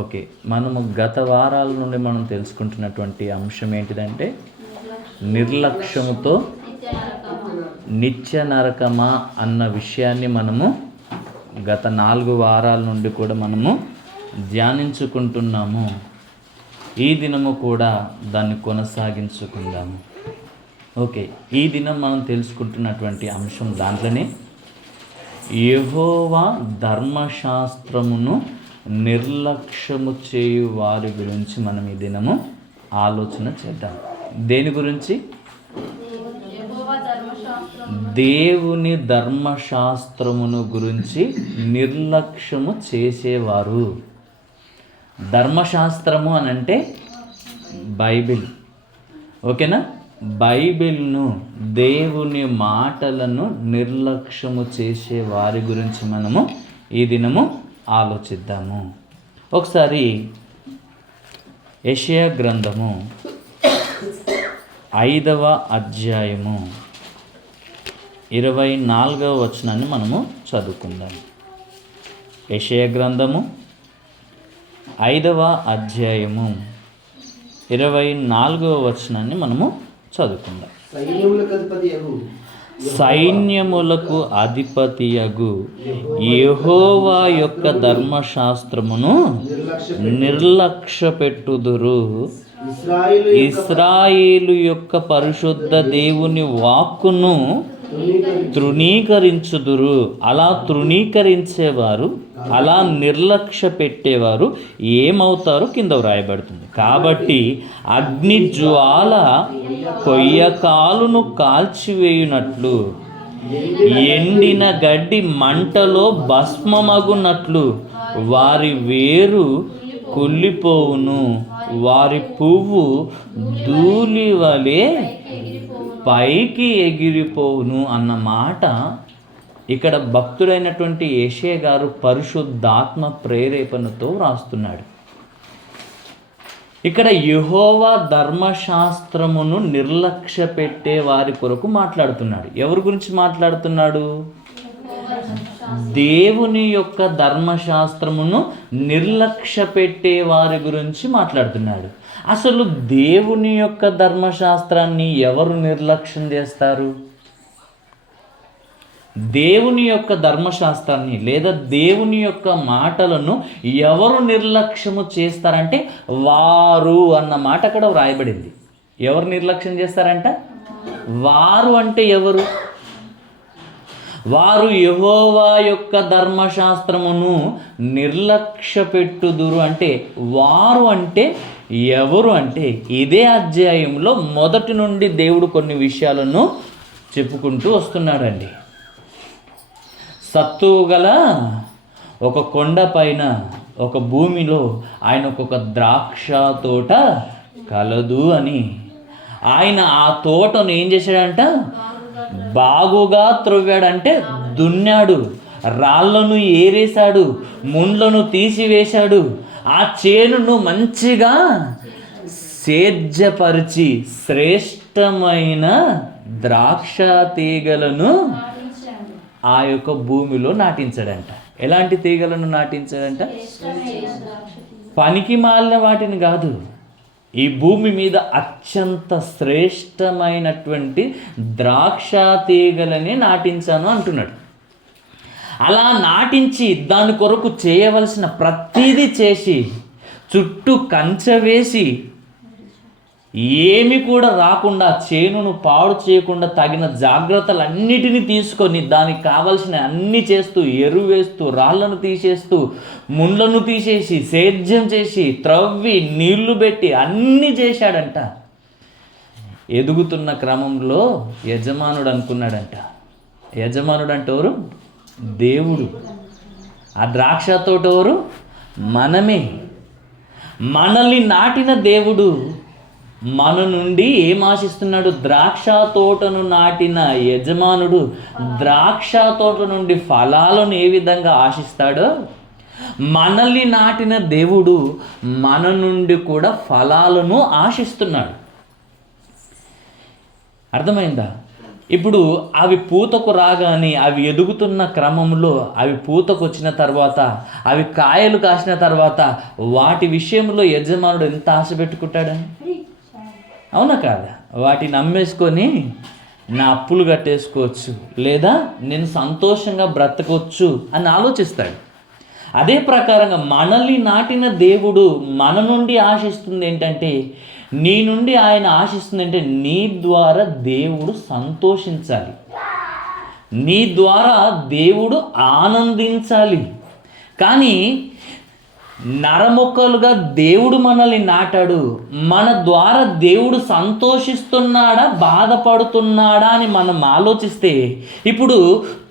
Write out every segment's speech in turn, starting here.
Okay, మనము గత వారాల నుండి మనం తెలుసుకుంటున్నటువంటి అంశం ఏంటిదంటే నిర్లక్ష్యముతో నిత్య నరకమా అన్న విషయాన్ని మనము గత 4 వారాల నుండి కూడా మనము ధ్యానించుకుంటున్నాము. ఈ దినము కూడా దాన్ని కొనసాగించుకుందాము. ఓకే, ఈ దినం మనం తెలుసుకుంటున్నటువంటి అంశం దాంట్లోనే యెహోవా ధర్మశాస్త్రమును నిర్లక్ష్యము చేయు వారి గురించి మనం ఈ దినము ఆలోచన చేద్దాం. దేని గురించి? దేవుని ధర్మశాస్త్రమును గురించి నిర్లక్ష్యము చేసేవారు. ధర్మశాస్త్రము అని అంటే బైబిల్, ఓకేనా? బైబిల్ను, దేవుని మాటలను నిర్లక్ష్యము చేసే వారి గురించి మనము ఈ దినము ఆలోచిద్దాము. ఒకసారి యెషయా గ్రంథము 5వ అధ్యాయము 24వ వచనాన్ని మనము చదువుకుందాం. యెషయా గ్రంథము 5వ అధ్యాయము 24వ వచనాన్ని మనము చదువుకుందాం. సైన్యములకు అధిపతియగు యెహోవా యొక్క ధర్మశాస్త్రమును నిర్లక్ష్యపెట్టుదురు. ఇశ్రాయేలు యొక్క పరిశుద్ధ దేవుని వాక్కును తృణీకరించుదురు. అలా తృణీకరించేవారు, అలా నిర్లక్ష్య పెట్టేవారు ఏమవుతారో కింద వ్రాయబడుతుంది. కాబట్టి అగ్ని జ్వాల కొయ్యకాలును కాల్చివేయునట్లు, ఎండిన గడ్డి మంటలో భస్మమగునట్లు వారి వేరు కుళ్ళిపోవును, వారి పువ్వు ధూళి వలె పైకి ఎగిరిపోవును అన్న మాట ఇక్కడ భక్తుడైనటువంటి యెషయా గారు పరిశుద్ధాత్మ ప్రేరేపణతో రాస్తున్నాడు. ఇక్కడ యెహోవా ధర్మశాస్త్రమును నిర్లక్ష్య పెట్టే వారి కొరకు మాట్లాడుతున్నాడు. ఎవరి గురించి మాట్లాడుతున్నాడు? దేవుని యొక్క ధర్మశాస్త్రమును నిర్లక్ష్య పెట్టే వారి గురించి మాట్లాడుతున్నాడు. అసలు దేవుని యొక్క ధర్మశాస్త్రాన్ని ఎవరు నిర్లక్ష్యం చేస్తారు? దేవుని యొక్క ధర్మశాస్త్రాన్ని లేదా దేవుని యొక్క మాటలను ఎవరు నిర్లక్ష్యము చేస్తారంటే వారు అన్న మాట అక్కడ వ్రాయబడింది. ఎవరు నిర్లక్ష్యం చేస్తారంట? వారు అంటే ఎవరు? వారు యెహోవా యొక్క ధర్మశాస్త్రమును నిర్లక్ష్య పెట్టుదురు. అంటే వారు అంటే ఎవరు అంటే ఇదే అధ్యాయంలో మొదటి నుండి దేవుడు కొన్ని విషయాలను చెప్పుకుంటూ వస్తున్నాడండి. సత్తువు గల ఒక కొండ పైన ఒక భూమిలో ఆయనకు ఒక ద్రాక్ష తోట కలదు అని, ఆయన ఆ తోటను ఏం చేశాడంట? బాగుగా త్రవ్వాడంటే దున్నాడు, రాళ్లను ఏరేశాడు, ముండ్లను తీసివేశాడు, ఆ చేనును మంచిగా సేద్యపరిచి శ్రేష్టమైన ద్రాక్ష తీగలను ఆ యొక్క భూమిలో నాటించాడంట. ఎలాంటి తీగలను నాటించాడంట? పనికి మాలిన వాటిని కాదు, ఈ భూమి మీద అత్యంత శ్రేష్టమైనటువంటి ద్రాక్ష తీగలని నాటించాను అంటున్నాడు. అలా నాటించి దాని కొరకు చేయవలసిన ప్రతిదీ చేసి చుట్టూ కంచె వేసి ఏమి కూడా రాకుండా, చేనును పాడు చేయకుండా తగిన జాగ్రత్తలన్నిటినీ తీసుకొని దానికి కావలసిన అన్నీ చేస్తూ, ఎరువు వేస్తూ, రాళ్లను తీసేస్తూ, ముండ్లను తీసేసి, సేద్యం చేసి, త్రవ్వి, నీళ్లు పెట్టి అన్నీ చేశాడంట. ఎదుగుతున్న క్రమంలో యజమానుడు అనుకున్నాడంట. యజమానుడు అంటే ఎవరు? దేవుడు. ఆ ద్రాక్ష తోట ఎవరు? మనమే. మనల్ని నాటిన దేవుడు మన నుండి ఏం ఆశిస్తున్నాడు? ద్రాక్ష తోటను నాటిన యజమానుడు ద్రాక్ష తోట నుండి ఫలాలను ఏ విధంగా ఆశిస్తాడో, మనల్ని నాటిన దేవుడు మన నుండి కూడా ఫలాలను ఆశిస్తున్నాడు. అర్థమైందా? ఇప్పుడు అవి పూతకు రాగానే అవి ఎదుగుతున్న క్రమంలో అవి పూతకు వచ్చిన తర్వాత అవి కాయలు కాసిన తర్వాత వాటి విషయంలో యజమానుడు ఎంత ఆశ పెట్టుకుంటాడని, అవునా కాదా? వాటిని అమ్మేసుకొని నా అప్పులు కట్టేసుకోవచ్చు, లేదా నేను సంతోషంగా బ్రతకొచ్చు అని ఆలోచిస్తాడు. అదే ప్రకారంగా మనల్ని నాటిన దేవుడు మన నుండి ఆశిస్తుంది ఏంటంటే, నీ నుండి ఆయన ఆశిస్తుంది అంటే నీ ద్వారా దేవుడు సంతోషించాలి, నీ ద్వారా దేవుడు ఆనందించాలి. కానీ నరముక్కలుగా దేవుడు మనల్ని నాటాడు, మన ద్వారా దేవుడు సంతోషిస్తున్నాడా బాధపడుతున్నాడా అని మనం ఆలోచిస్తే, ఇప్పుడు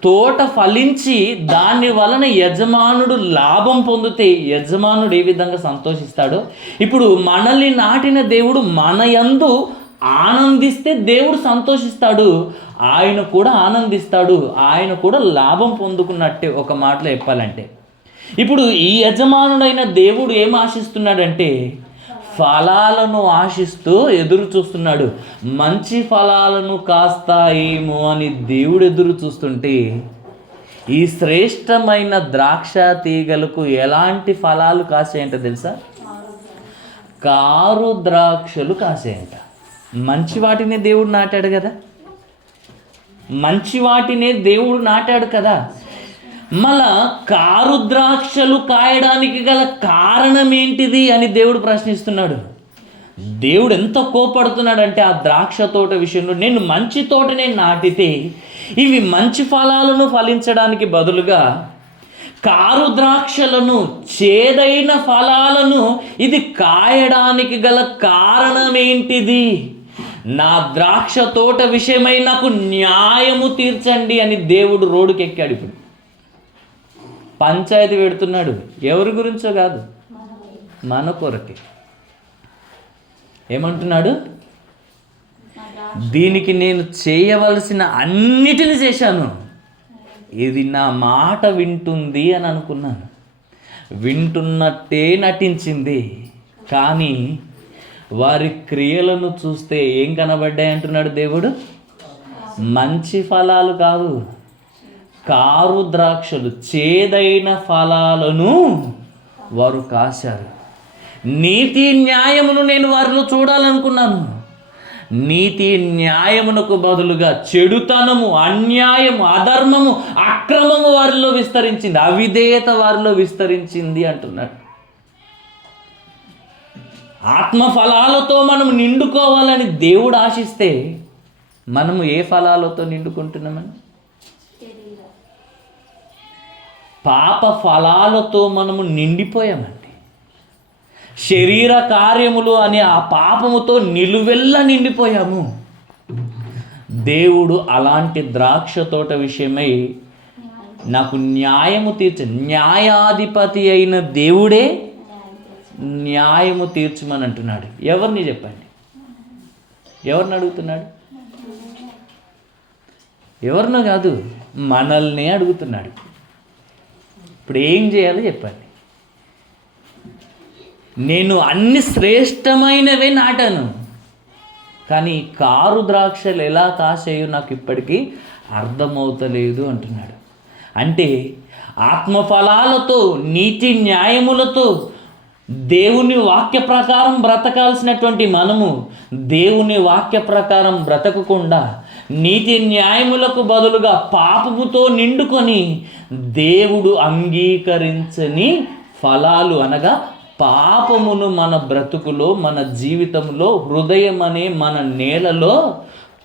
తోట ఫలించి దాని వలన యజమానుడు లాభం పొందితే యజమానుడు ఏ విధంగా సంతోషిస్తాడో, ఇప్పుడు మనల్ని నాటిన దేవుడు మన యందు ఆనందిస్తే దేవుడు సంతోషిస్తాడు, ఆయన కూడా ఆనందిస్తాడు, ఆయన కూడా లాభం పొందుకున్నట్టే. ఒక మాటలో చెప్పాలంటే, ఇప్పుడు ఈ యజమానుడైన దేవుడు ఏం ఆశిస్తున్నాడంటే ఫలాలను ఆశిస్తూ ఎదురు చూస్తున్నాడు. మంచి ఫలాలను కాస్తాయేమో అని దేవుడు ఎదురు చూస్తుంటే, ఈ శ్రేష్టమైన ద్రాక్ష తీగలకు ఎలాంటి ఫలాలు కాసాయంట తెలుసా? కారు ద్రాక్షలు కాసాయంట. మంచి వాటినే దేవుడు నాటాడు కదా, మంచి వాటినే దేవుడు నాటాడు కదా. మళ్ళా కారు ద్రాక్షలు కాయడానికి గల కారణం ఏంటిది అని దేవుడు ప్రశ్నిస్తున్నాడు. దేవుడు ఎంత కోపడుతున్నాడంటే ఆ ద్రాక్ష తోట విషయంలో, నేను మంచి తోటనే నాటితే ఇవి మంచి ఫలాలను ఫలించడానికి బదులుగా కారు ద్రాక్షలను, చేదైన ఫలాలను ఇది కాయడానికి గల కారణం ఏంటిది? నా ద్రాక్ష తోట విషయమై నాకు న్యాయము తీర్చండి అని దేవుడు రోడ్డుకెక్కాడు. ఇప్పుడు పంచాయతీ పెడుతున్నాడు. ఎవరి గురించో కాదు, మన కొరకే. ఏమంటున్నాడు? దీనికి నేను చేయవలసిన అన్నిటిని చేశాను, ఇది నా మాట వింటుంది అని అనుకున్నాను. వింటున్నట్టే నటించింది, కానీ వారి క్రియలను చూస్తే ఏం కనబడ్డాయి అంటున్నాడు దేవుడు? మంచి ఫలాలు కాదు, కారు ద్రాక్షలు, చేదైన ఫలాలను వారు కాశారు. నీతి న్యాయమును నేను వారిలో చూడాలనుకున్నాను, నీతి న్యాయమునకు బదులుగా చెడుతనము, అన్యాయము, అధర్మము, అక్రమము వారిలో విస్తరించింది, అవిధేయత వారిలో విస్తరించింది అంటున్నాడు. ఆత్మ ఫలాలతో మనం నిండుకోవాలని దేవుడు ఆశిస్తే మనము ఏ ఫలాలతో నిండుకుంటున్నామని? పాప ఫలాలతో మనము నిండిపోయామండి. శరీర కార్యములు అనే ఆ పాపముతో నిలువెల్లా నిండిపోయాము. దేవుడు అలాంటి ద్రాక్ష తోట విషయమై నాకు న్యాయము న్యాయాధిపతి అయిన దేవుడే న్యాయము తీర్చమని అంటున్నాడు. ఎవరిని చెప్పండి? ఎవరిని అడుగుతున్నాడు? ఎవరినో కాదు, మనల్ని అడుగుతున్నాడు. ఇప్పుడు ఏం చేయాలో చెప్పండి. నేను అన్ని శ్రేష్టమైనవే నాటాను, కానీ కారు ద్రాక్షలు ఎలా కాసాయో నాకు ఇప్పటికీ అర్థమవుతలేదు అంటున్నాడు. అంటే ఆత్మఫలాలతో, నీతి న్యాయములతో దేవుని వాక్య ప్రకారం బ్రతకాల్సినటువంటి మనము దేవుని వాక్య ప్రకారం బ్రతకకుండా నీతి న్యాయములకు బదులుగా పాపముతో నిండుకొని దేవుడు అంగీకరించని ఫలాలు అనగా పాపమును మన బ్రతుకులో, మన జీవితంలో, హృదయం అనే మన నేలలో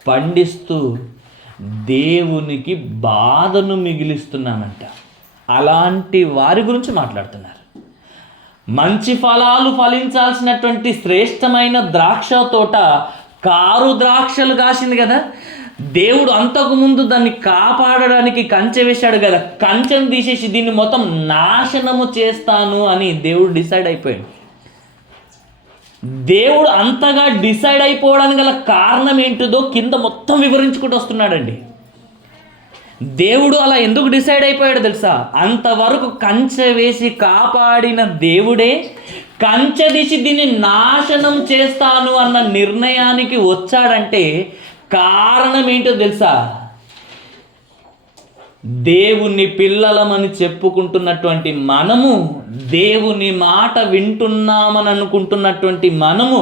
పండిస్తూ దేవునికి బాధను మిగిలిస్తున్నామంట. అలాంటి వారి గురించి మాట్లాడుతున్నారు. మంచి ఫలాలు ఫలించాల్సినటువంటి శ్రేష్టమైన ద్రాక్ష తోట కారు ద్రాక్షలు కాసింది కదా. దేవుడు అంతకుముందు దాన్ని కాపాడడానికి కంచె వేశాడు కదా. కంచెను తీసేసి దీన్ని మొత్తం నాశనము చేస్తాను అని దేవుడు డిసైడ్ అయిపోయాడు. దేవుడు అంతగా డిసైడ్ అయిపోవడానికి గల కారణం ఏంటిదో కింద మొత్తం వివరించుకుంటూ వస్తున్నాడండి. దేవుడు అలా ఎందుకు డిసైడ్ అయిపోయాడు తెలుసా? అంతవరకు కంచె వేసి కాపాడిన దేవుడే కంచె తీసి దీన్ని నాశనం చేస్తాను అన్న నిర్ణయానికి వచ్చాడంటే కారణం ఏంటో తెలుసా? దేవుని పిల్లలమని చెప్పుకుంటున్నటువంటి మనము, దేవుని మాట వింటున్నామని అనుకుంటున్నటువంటి మనము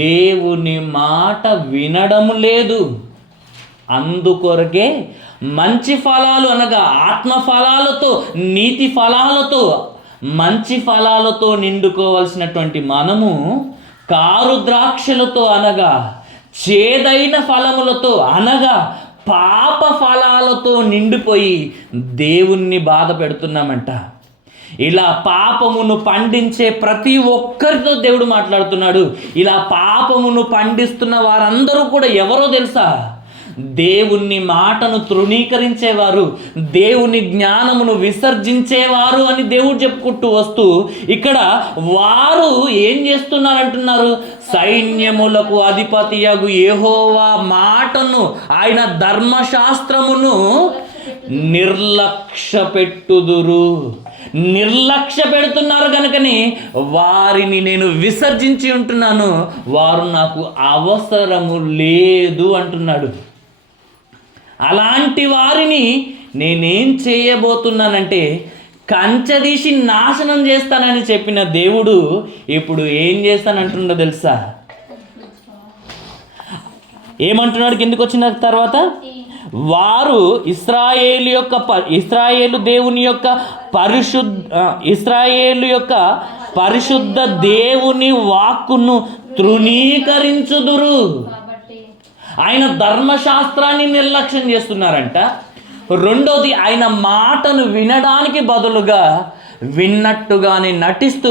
దేవుని మాట వినడం లేదు. అందుకొరకే మంచి ఫలాలు అనగా ఆత్మ ఫలాలతో, నీతి ఫలాలతో, మంచి ఫలాలతో నిండుకోవాల్సినటువంటి మనము కారు ద్రాక్షలతో అనగా చేదైన ఫలములతో అనగా పాప ఫలాలతో నిండిపోయి దేవుణ్ణి బాధ పెడుతున్నామంట. ఇలా పాపమును పండించే ప్రతి ఒక్కరితో దేవుడు మాట్లాడుతున్నాడు. ఇలా పాపమును పండిస్తున్న వారందరూ కూడా ఎవరో తెలుసా? దేవుని మాటను తృణీకరించేవారు, దేవుని జ్ఞానమును విసర్జించేవారు అని దేవుడు చెప్పుకుంటూ వస్తూ ఇక్కడ వారు ఏం చేస్తున్నారంటున్నారు? సైన్యములకు అధిపతియగు యెహోవా మాటను, ఆయన ధర్మశాస్త్రమును నిర్లక్ష్య పెడుతున్నారు కనుకని వారిని నేను విసర్జించి ఉంటున్నాను, వారు నాకు అవసరము లేదు అంటున్నాడు. అలాంటి వారిని నేనేం చేయబోతున్నానంటే కంచదీసి నాశనం చేస్తానని చెప్పిన దేవుడు ఇప్పుడు ఏం చేస్తానంటుండో తెలుసా? ఏమంటున్నాడు కిందకు వచ్చిన తర్వాత? వారు ఇశ్రాయేలు దేవుని యొక్క పరిశుద్ధ దేవుని వాక్కును తృణీకరించుదురు. ఆయన ధర్మశాస్త్రాన్ని నిర్లక్ష్యం చేస్తున్నారంట. రెండోది, ఆయన మాటను వినడానికి బదులుగా విన్నట్టుగానే నటిస్తూ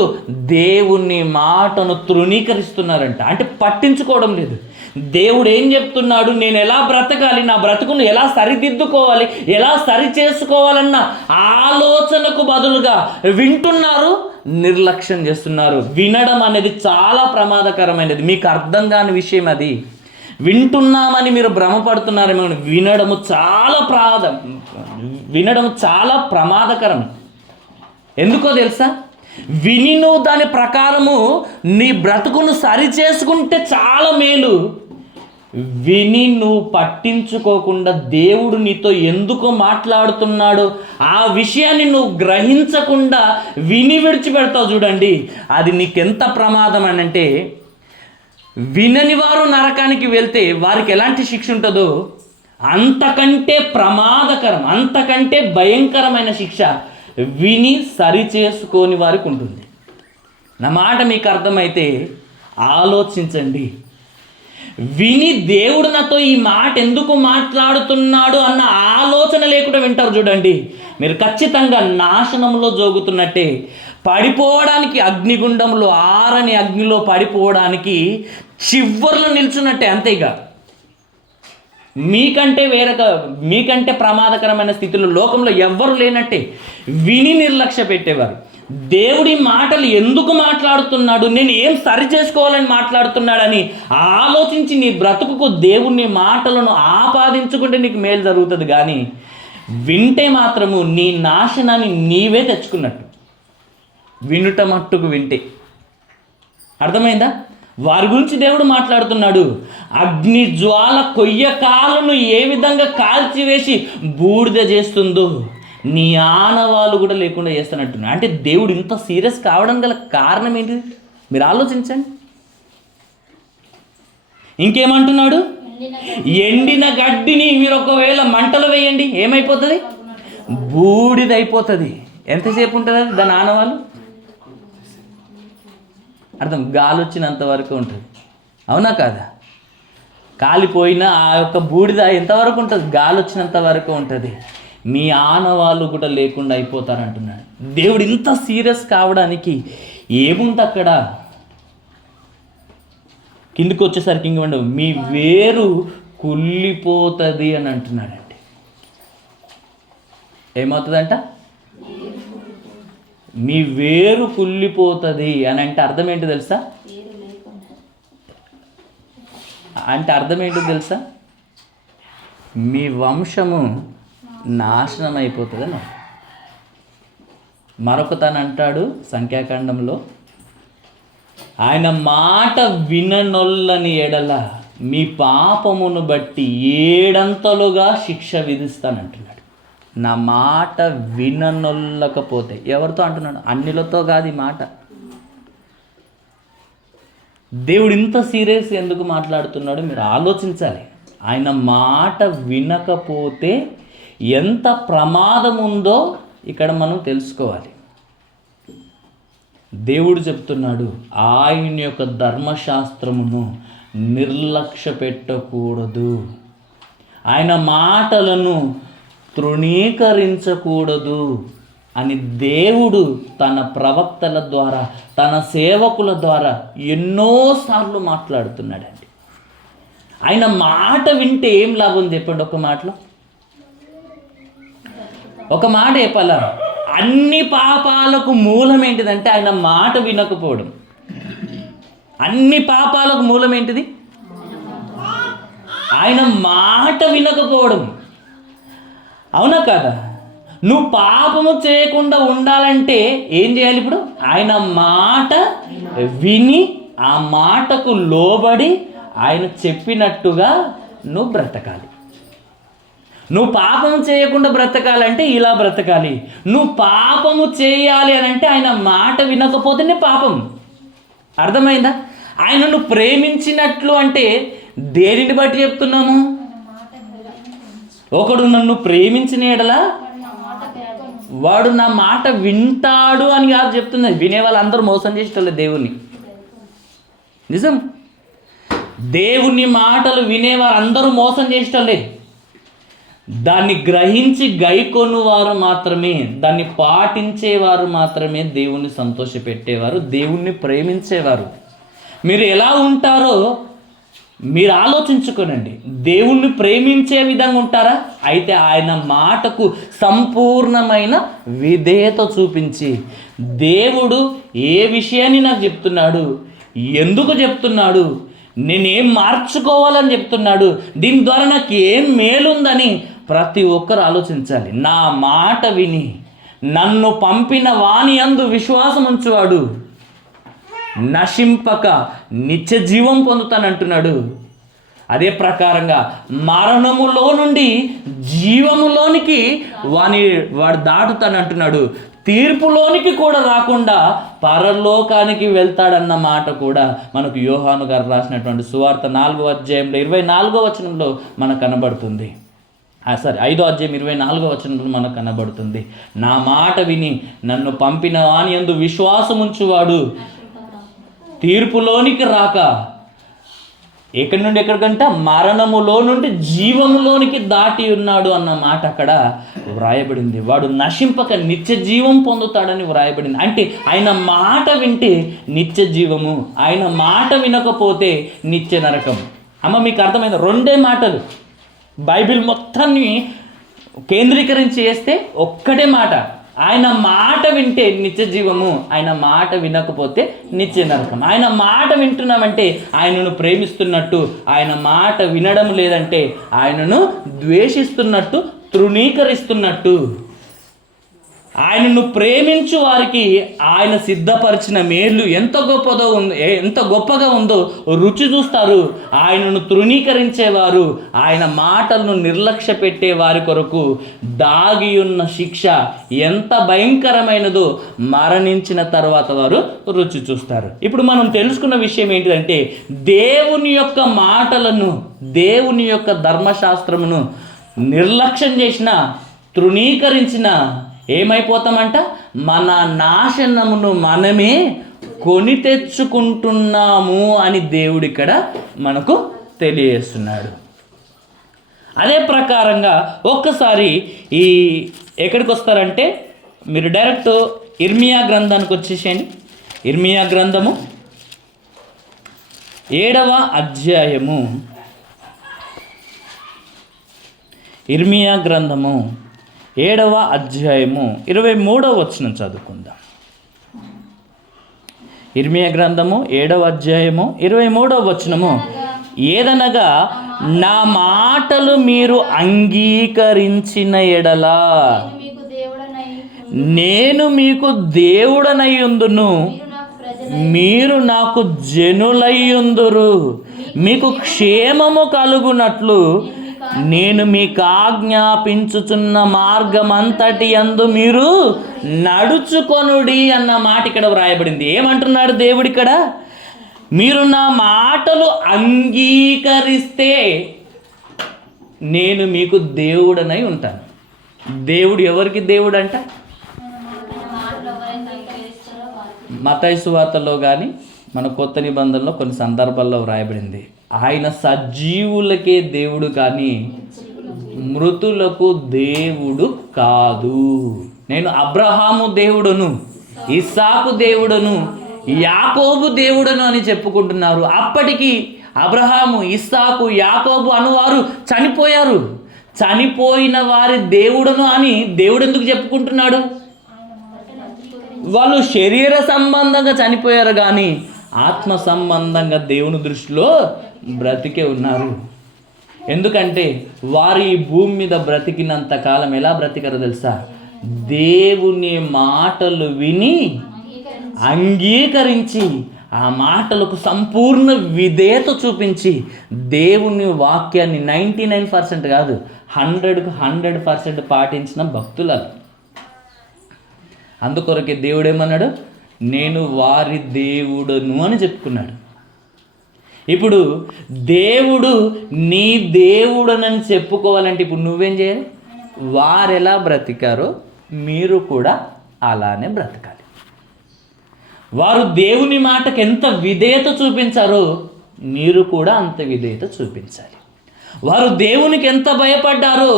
దేవుని మాటను తృణీకరిస్తున్నారంట. అంటే పట్టించుకోవడం లేదు. దేవుడు ఏం చెప్తున్నాడు, నేను ఎలా బ్రతకాలి, నా బ్రతుకును ఎలా సరిదిద్దుకోవాలి, ఎలా సరి చేసుకోవాలన్న ఆలోచనకు బదులుగా వింటున్నారు, నిర్లక్ష్యం చేస్తున్నారు. వినడం అనేది చాలా ప్రమాదకరమైనది. మీకు అర్థం కాని విషయం అది. వింటున్నామని మీరు భ్రమపడుతున్నారేమో, వినడము చాలా ప్రమాదకరం. ఎందుకో తెలుసా? విని నువ్వు దాని ప్రకారము నీ బ్రతుకును సరి చేసుకుంటే చాలా మేలు. విని నువ్వు పట్టించుకోకుండా దేవుడు నీతో ఎందుకు మాట్లాడుతున్నాడో ఆ విషయాన్ని నువ్వు గ్రహించకుండా విని విడిచిపెడతావు చూడండి, అది నీకెంత ప్రమాదం అంటే, వినని వారు నరకానికి వెళ్తే వారికి ఎలాంటి శిక్ష ఉంటుందో అంతకంటే ప్రమాదకరం, అంతకంటే భయంకరమైన శిక్ష విని సరి చేసుకోని వారికి ఉంటుంది. నా మాట మీకు అర్థమైతే ఆలోచించండి. విని దేవుడు నాతో ఈ మాట ఎందుకు మాట్లాడుతున్నాడు అన్న ఆలోచన లేకుండా వింటారు చూడండి, మీరు ఖచ్చితంగా నాశనంలో జోగుతున్నట్టే. పడిపోవడానికి, అగ్నిగుండంలో ఆరని అగ్నిలో పడిపోవడానికి చివర్లో నిల్చున్నట్టే. అంతేగా మీకంటే ప్రమాదకరమైన స్థితిలో లోకంలో ఎవ్వరు లేనట్టే. విని నిర్లక్ష్య పెట్టేవారు. దేవుడి మాటలు ఎందుకు మాట్లాడుతున్నాడు, నేను ఏం సరి చేసుకోవాలని మాట్లాడుతున్నాడని ఆలోచించి నీ బ్రతుకుకు దేవుని మాటలను ఆపాదించుకుంటే నీకు మేలు జరుగుతుంది. కానీ వింటే మాత్రము నీ నాశనాన్ని నీవే తెచ్చుకున్నట్టు. వినుట మట్టుకు వింటే. అర్థమైందా? వారి గురించి దేవుడు మాట్లాడుతున్నాడు. అగ్ని జ్వాల కొయ్యకాలను ఏ విధంగా కాల్చివేసి బూడిద చేస్తుందో నీ ఆనవాళ్ళు కూడా లేకుండా చేస్తానంటున్నాడు. అంటే దేవుడు ఇంత సీరియస్ కావడం గల కారణం ఏంటి మీరు ఆలోచించండి. ఇంకేమంటున్నాడు? ఎండిన గడ్డిని మీరు ఒకవేళ మంటలు వేయండి, ఏమైపోతుంది? బూడిదైపోతుంది. ఎంతసేపు ఉంటుంది అది దాని ఆనవాళ్ళు? అర్థం, గాలి వచ్చినంత వరకు ఉంటుంది. అవునా కాదా? కాలిపోయినా ఆ యొక్క బూడిద ఎంతవరకు ఉంటుంది? గాలి వచ్చినంత వరకు ఉంటుంది. మీ ఆనవాళ్ళు కూడా లేకుండా అయిపోతారంటున్నాడు. దేవుడు ఇంత సీరియస్ కావడానికి ఏముంది అక్కడ? కిందికి వచ్చేసరికి ఇంకేమంటే మీ వేరు కుళ్ళిపోతుంది అని అంటున్నాడండి. ఏమవుతుందంట? మీ వేరు కుళ్ళిపోతుంది అని అంటే అర్థం ఏంటో తెలుసా? మీ వంశము నాశనం అయిపోతుందని. మరొక తను అంటాడు సంఖ్యాకాండంలో, ఆయన మాట విననొల్లని ఎడల మీ పాపమును బట్టి 7 శిక్ష విధిస్తానంటున్నాడు. నా మాట విననొల్లకపోతే, ఎవరితో అంటున్నాడు? అన్యులతో కాదు ఈ మాట. దేవుడు ఇంత సీరియస్ ఎందుకు మాట్లాడుతున్నాడు మీరు ఆలోచించాలి. ఆయన మాట వినకపోతే ఎంత ప్రమాదం ఉందో ఇక్కడ మనం తెలుసుకోవాలి. దేవుడు చెప్తున్నాడు, ఆయన యొక్క ధర్మశాస్త్రమును నిర్లక్ష్య పెట్టకూడదు, ఆయన మాటలను తృణీకరించకూడదు అని దేవుడు తన ప్రవక్తల ద్వారా, తన సేవకుల ద్వారా ఎన్నోసార్లు మాట్లాడుతున్నాడండి. ఆయన మాట వింటే ఏం లాభం చెప్పండి? ఒక మాట చెప్పాలా? అన్ని పాపాలకు మూలం ఏంటిదంటే ఆయన మాట వినకపోవడం. అన్ని పాపాలకు మూలం ఏంటిది? ఆయన మాట వినకపోవడం. అవునా కాదా? నువ్వు పాపము చేయకుండా ఉండాలంటే ఏం చేయాలి? ఇప్పుడు ఆయన మాట విని ఆ మాటకు లోబడి ఆయన చెప్పినట్టుగా నువ్వు బ్రతకాలి. నువ్వు పాపము చేయకుండా బ్రతకాలంటే ఇలా బ్రతకాలి. నువ్వు పాపము చేయాలి అని అంటే ఆయన మాట వినకపోతేనే పాపం. అర్థమైందా? ఆయనను ప్రేమించినట్లు అంటే దేనిని బట్టి చెప్తున్నాము? ఒకడు నన్ను ప్రేమించిన యెడల వాడు నా మాట వింటాడు అని కాదు చెప్తున్నది. వినే వాళ్ళందరూ మోసం చేసేటోళ్ళే దేవుణ్ణి. నిజం, దేవుని మాటలు వినేవారు అందరూ మోసం చేసేటోళ్ళే. దాన్ని గ్రహించి గైకొనువారు మాత్రమే, దాన్ని పాటించేవారు మాత్రమే దేవుణ్ణి సంతోషపెట్టేవారు, దేవుణ్ణి ప్రేమించేవారు. మీరు ఎలా ఉంటారో మీరు ఆలోచించుకోనండి. దేవుణ్ణి ప్రేమించే విధంగా ఉంటారా? అయితే ఆయన మాటకు సంపూర్ణమైన విధేయత చూపించి, దేవుడు ఏ విషయాన్ని నాకు చెప్తున్నాడు, ఎందుకు చెప్తున్నాడు, నేనేం మార్చుకోవాలని చెప్తున్నాడు, దీని ద్వారా నాకు ఏం మేలుందని ప్రతి ఒక్కరు ఆలోచించాలి. నా మాట విని నన్ను పంపిన వాని యందు విశ్వాసం ఉంచువాడు నశింపక నిత్య జీవం పొందుతానంటున్నాడు. అదే ప్రకారంగా మరణములో నుండి జీవములోనికి వాడు దాటుతానంటున్నాడు. తీర్పులోనికి కూడా రాకుండా పరలోకానికి వెళ్తాడన్న మాట కూడా మనకు యోహాను గారు రాసినటువంటి సువార్త 4వ అధ్యాయంలో 24వ వచనంలో మనకు కనబడుతుంది. 5వ అధ్యాయం 24వ వచనంలో మనకు కనబడుతుంది. నా మాట విని నన్ను పంపిన వాని యందు విశ్వాసం ఉంచువాడు తీర్పులోనికి రాక ఎక్కడి నుండి ఎక్కడికంట మరణములో నుండి జీవములోనికి దాటి ఉన్నాడు అన్న మాట అక్కడ వ్రాయబడింది. వాడు నశింపక నిత్య జీవం పొందుతాడని వ్రాయబడింది. అంటే ఆయన మాట వింటే నిత్య జీవము, ఆయన మాట వినకపోతే నిత్య నరకం. అమ్మ మీకు అర్థమైంది? 2 మాటలు బైబిల్ మొత్తాన్ని కేంద్రీకరించి చేస్తే ఒక్కటే మాట. ఆయన మాట వింటే నిత్య జీవము, ఆయన మాట వినకపోతే నిత్య నరకం. ఆయన మాట వింటున్నామంటే ఆయనను ప్రేమిస్తున్నట్టు, ఆయన మాట వినడం లేదంటే ఆయనను ద్వేషిస్తున్నట్టు, తృణీకరిస్తున్నట్టు. ఆయనను ప్రేమించు వారికి ఆయన సిద్ధపరిచిన మేలు ఎంత గొప్పగా ఉందో రుచి చూస్తారు. ఆయనను తృణీకరించేవారు, ఆయన మాటలను నిర్లక్ష్య పెట్టే వారి కొరకు దాగి ఉన్న శిక్ష ఎంత భయంకరమైనదో మరణించిన తర్వాత వారు రుచి చూస్తారు. ఇప్పుడు మనం తెలుసుకున్న విషయం ఏంటిదంటే, దేవుని యొక్క మాటలను, దేవుని యొక్క ధర్మశాస్త్రమును నిర్లక్ష్యం చేసిన, తృణీకరించిన ఏమైపోతామంట? మన నాశనమును మనమే కొని తెచ్చుకుంటున్నాము అని దేవుడు ఇక్కడ మనకు తెలియజేస్తున్నాడు. అదే ప్రకారంగా ఒక్కసారి ఎక్కడికి వస్తారంటే మీరు డైరెక్ట్ ఇర్మియా గ్రంథానికి వచ్చేసేయండి. ఇర్మియా గ్రంథము 7వ అధ్యాయము, ఇర్మియా గ్రంథము 7వ అధ్యాయము 23వ వచనం చదువుకుందాం. ఇర్మియా గ్రంథము 7వ అధ్యాయము 23వ వచనము, ఏదనగా నా మాటలు మీరు అంగీకరించిన ఎడల నేను మీకు దేవుడనై ఉందును, మీరు నాకు జనులయ్యుందురు, మీకు క్షేమము కలుగునట్లు నేను మీకు ఆజ్ఞాపించుచున్న మార్గమంతటి యందు మీరు నడుచుకొనుడి అన్న మాట ఇక్కడ వ్రాయబడింది. ఏమంటున్నాడు దేవుడు ఇక్కడ? మీరు నా మాటలు అంగీకరిస్తే నేను మీకు దేవుడనై ఉంటాను. దేవుడు ఎవరికి దేవుడు అంట? మత్తయి సువార్తలో కానీ మన కొత్త నిబంధనలో కొన్ని సందర్భాల్లో వ్రాయబడింది, ఆయన సజీవులకే దేవుడు కానీ మృతులకు దేవుడు కాదు. నేను అబ్రహాము దేవుడును, ఇస్సాకు దేవుడును, యాకోబు దేవుడును అని చెప్పుకుంటున్నారు. అప్పటికి అబ్రహాము, ఇస్సాకు, యాకోబు అనువారు చనిపోయారు. చనిపోయిన వారి దేవుడును అని దేవుడు ఎందుకు చెప్పుకుంటున్నాడు? వాళ్ళు శరీర సంబంధంగా చనిపోయారు కానీ ఆత్మ సంబంధంగా దేవుని దృష్టిలో బ్రతికే ఉన్నారు. ఎందుకంటే వారు ఈ భూమి మీద బ్రతికినంత కాలం ఎలా బ్రతికారో తెలుసా? దేవుని మాటలు విని అంగీకరించి ఆ మాటలకు సంపూర్ణ విధేయత చూపించి దేవుని వాక్యాన్ని 99% కాదు 100కు 100% పాటించిన భక్తులు. అందుకొరకే దేవుడు ఏమన్నాడు? నేను వారి దేవుడును అని చెప్పుకున్నాడు. ఇప్పుడు దేవుడు నీ దేవుడనని చెప్పుకోవాలంటే ఇప్పుడు నువ్వేం చేయాలి? వారు ఎలా బ్రతికారో మీరు కూడా అలానే బ్రతకాలి. వారు దేవుని మాటకు ఎంత విధేయత చూపించారో మీరు కూడా అంత విధేయత చూపించాలి. వారు దేవునికి ఎంత భయపడ్డారో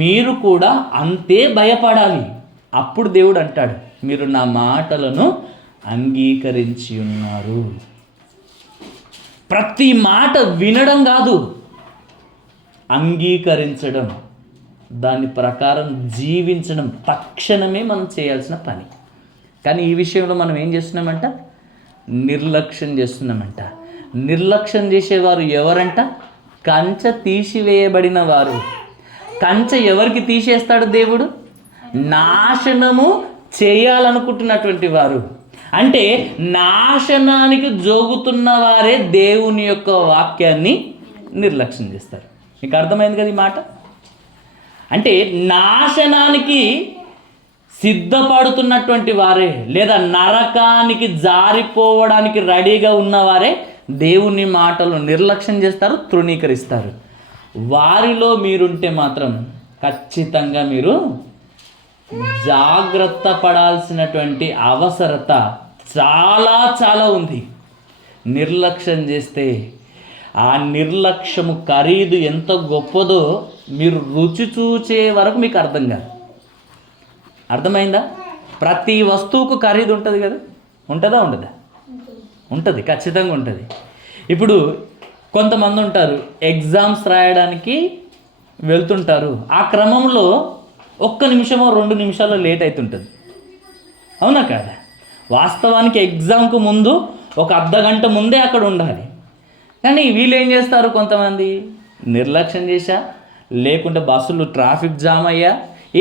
మీరు కూడా అంతే భయపడాలి. అప్పుడు దేవుడు అంటాడు, మీరు నా మాటలను అంగీకరించి ఉన్నారు. ప్రతి మాట వినడం కాదు, అంగీకరించడం, దాని ప్రకారం జీవించడం తక్షణమే మనం చేయాల్సిన పని. కానీ ఈ విషయంలో మనం ఏం చేస్తున్నామంట? నిర్లక్ష్యం చేస్తున్నామంట. నిర్లక్ష్యం చేసేవారు ఎవరంట? కంచె తీసివేయబడిన వారు. కంచె ఎవరికి తీసేస్తాడు దేవుడు? నాశనము చేయాలనుకుంటున్నటువంటి వారు. అంటే నాశనానికి జోగుతున్న వారే దేవుని యొక్క వాక్యాన్ని నిర్లక్ష్యం చేస్తారు. మీకు అర్థమైంది కదా ఈ మాట? అంటే నాశనానికి సిద్ధపడుతున్నటువంటి వారే, లేదా నరకానికి జారిపోవడానికి రెడీగా ఉన్నవారే దేవుని మాటలు నిర్లక్ష్యం చేస్తారు, తృణీకరిస్తారు. వారిలో మీరుంటే మాత్రం ఖచ్చితంగా మీరు జాగ్రత్త పడాల్సినటువంటి అవసరత చాలా చాలా ఉంది. నిర్లక్ష్యం చేస్తే ఆ నిర్లక్ష్యము ఖరీదు ఎంత గొప్పదో మీరు రుచి చూచే వరకు మీకు అర్థం కాదు. అర్థమైందా? ప్రతి వస్తువుకు ఖరీదు ఉంటుంది కదా, ఉంటుందా ఉండదా? ఉంటుంది, ఖచ్చితంగా ఉంటుంది. ఇప్పుడు కొంతమంది ఉంటారు, ఎగ్జామ్స్ రాయడానికి వెళ్తుంటారు, ఆ క్రమంలో 1 నిమిషమో 2 నిమిషాలు లేట్ అవుతుంటుంది. అవునా కాదా? వాస్తవానికి ఎగ్జామ్కు ముందు ఒక అర్ధగంట ముందే అక్కడ ఉండాలి. కానీ వీళ్ళు ఏం చేస్తారు? కొంతమంది నిర్లక్ష్యం చేశా, లేకుంటే బస్సులు ట్రాఫిక్ జామ్ అయ్యా,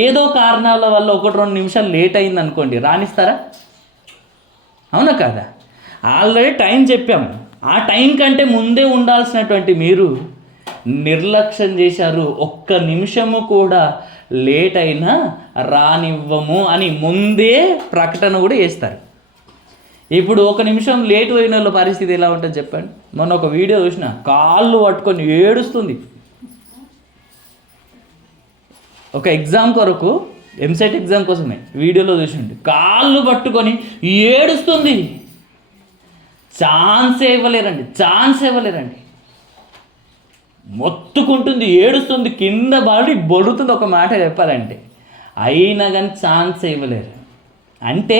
ఏదో కారణాల వల్ల 1-2 నిమిషాలు లేట్ అయింది అనుకోండి, రానిస్తారా? అవునా కాదా? ఆల్రెడీ టైం చెప్పాము, ఆ టైం కంటే ముందే ఉండాల్సినటువంటి మీరు నిర్లక్ష్యం చేశారు. 1 నిమిషము కూడా లేట్ అయినా రానివ్వము అని ముందే ప్రకటన కూడా చేస్తారు. ఇప్పుడు 1 నిమిషం లేట్ అయిన వాళ్ళ పరిస్థితి ఎలా ఉంటుంది చెప్పండి. మొన్న ఒక వీడియో చూసిన, కాళ్ళు పట్టుకొని ఏడుస్తుంది. ఒక ఎగ్జామ్ కొరకు, ఎంసెట్ ఎగ్జామ్ కోసమే వీడియోలో చూసిండి, కాళ్ళు పట్టుకొని ఏడుస్తుంది. ఛాన్స్ ఇవ్వలేరండి. మొత్తుకుంటుంది, ఏడుస్తుంది, కింద పడి బొడుతుంది. ఒక మాట చెప్పాలంటే అయినా కానీ ఛాన్స్ ఇవ్వలేరు. అంటే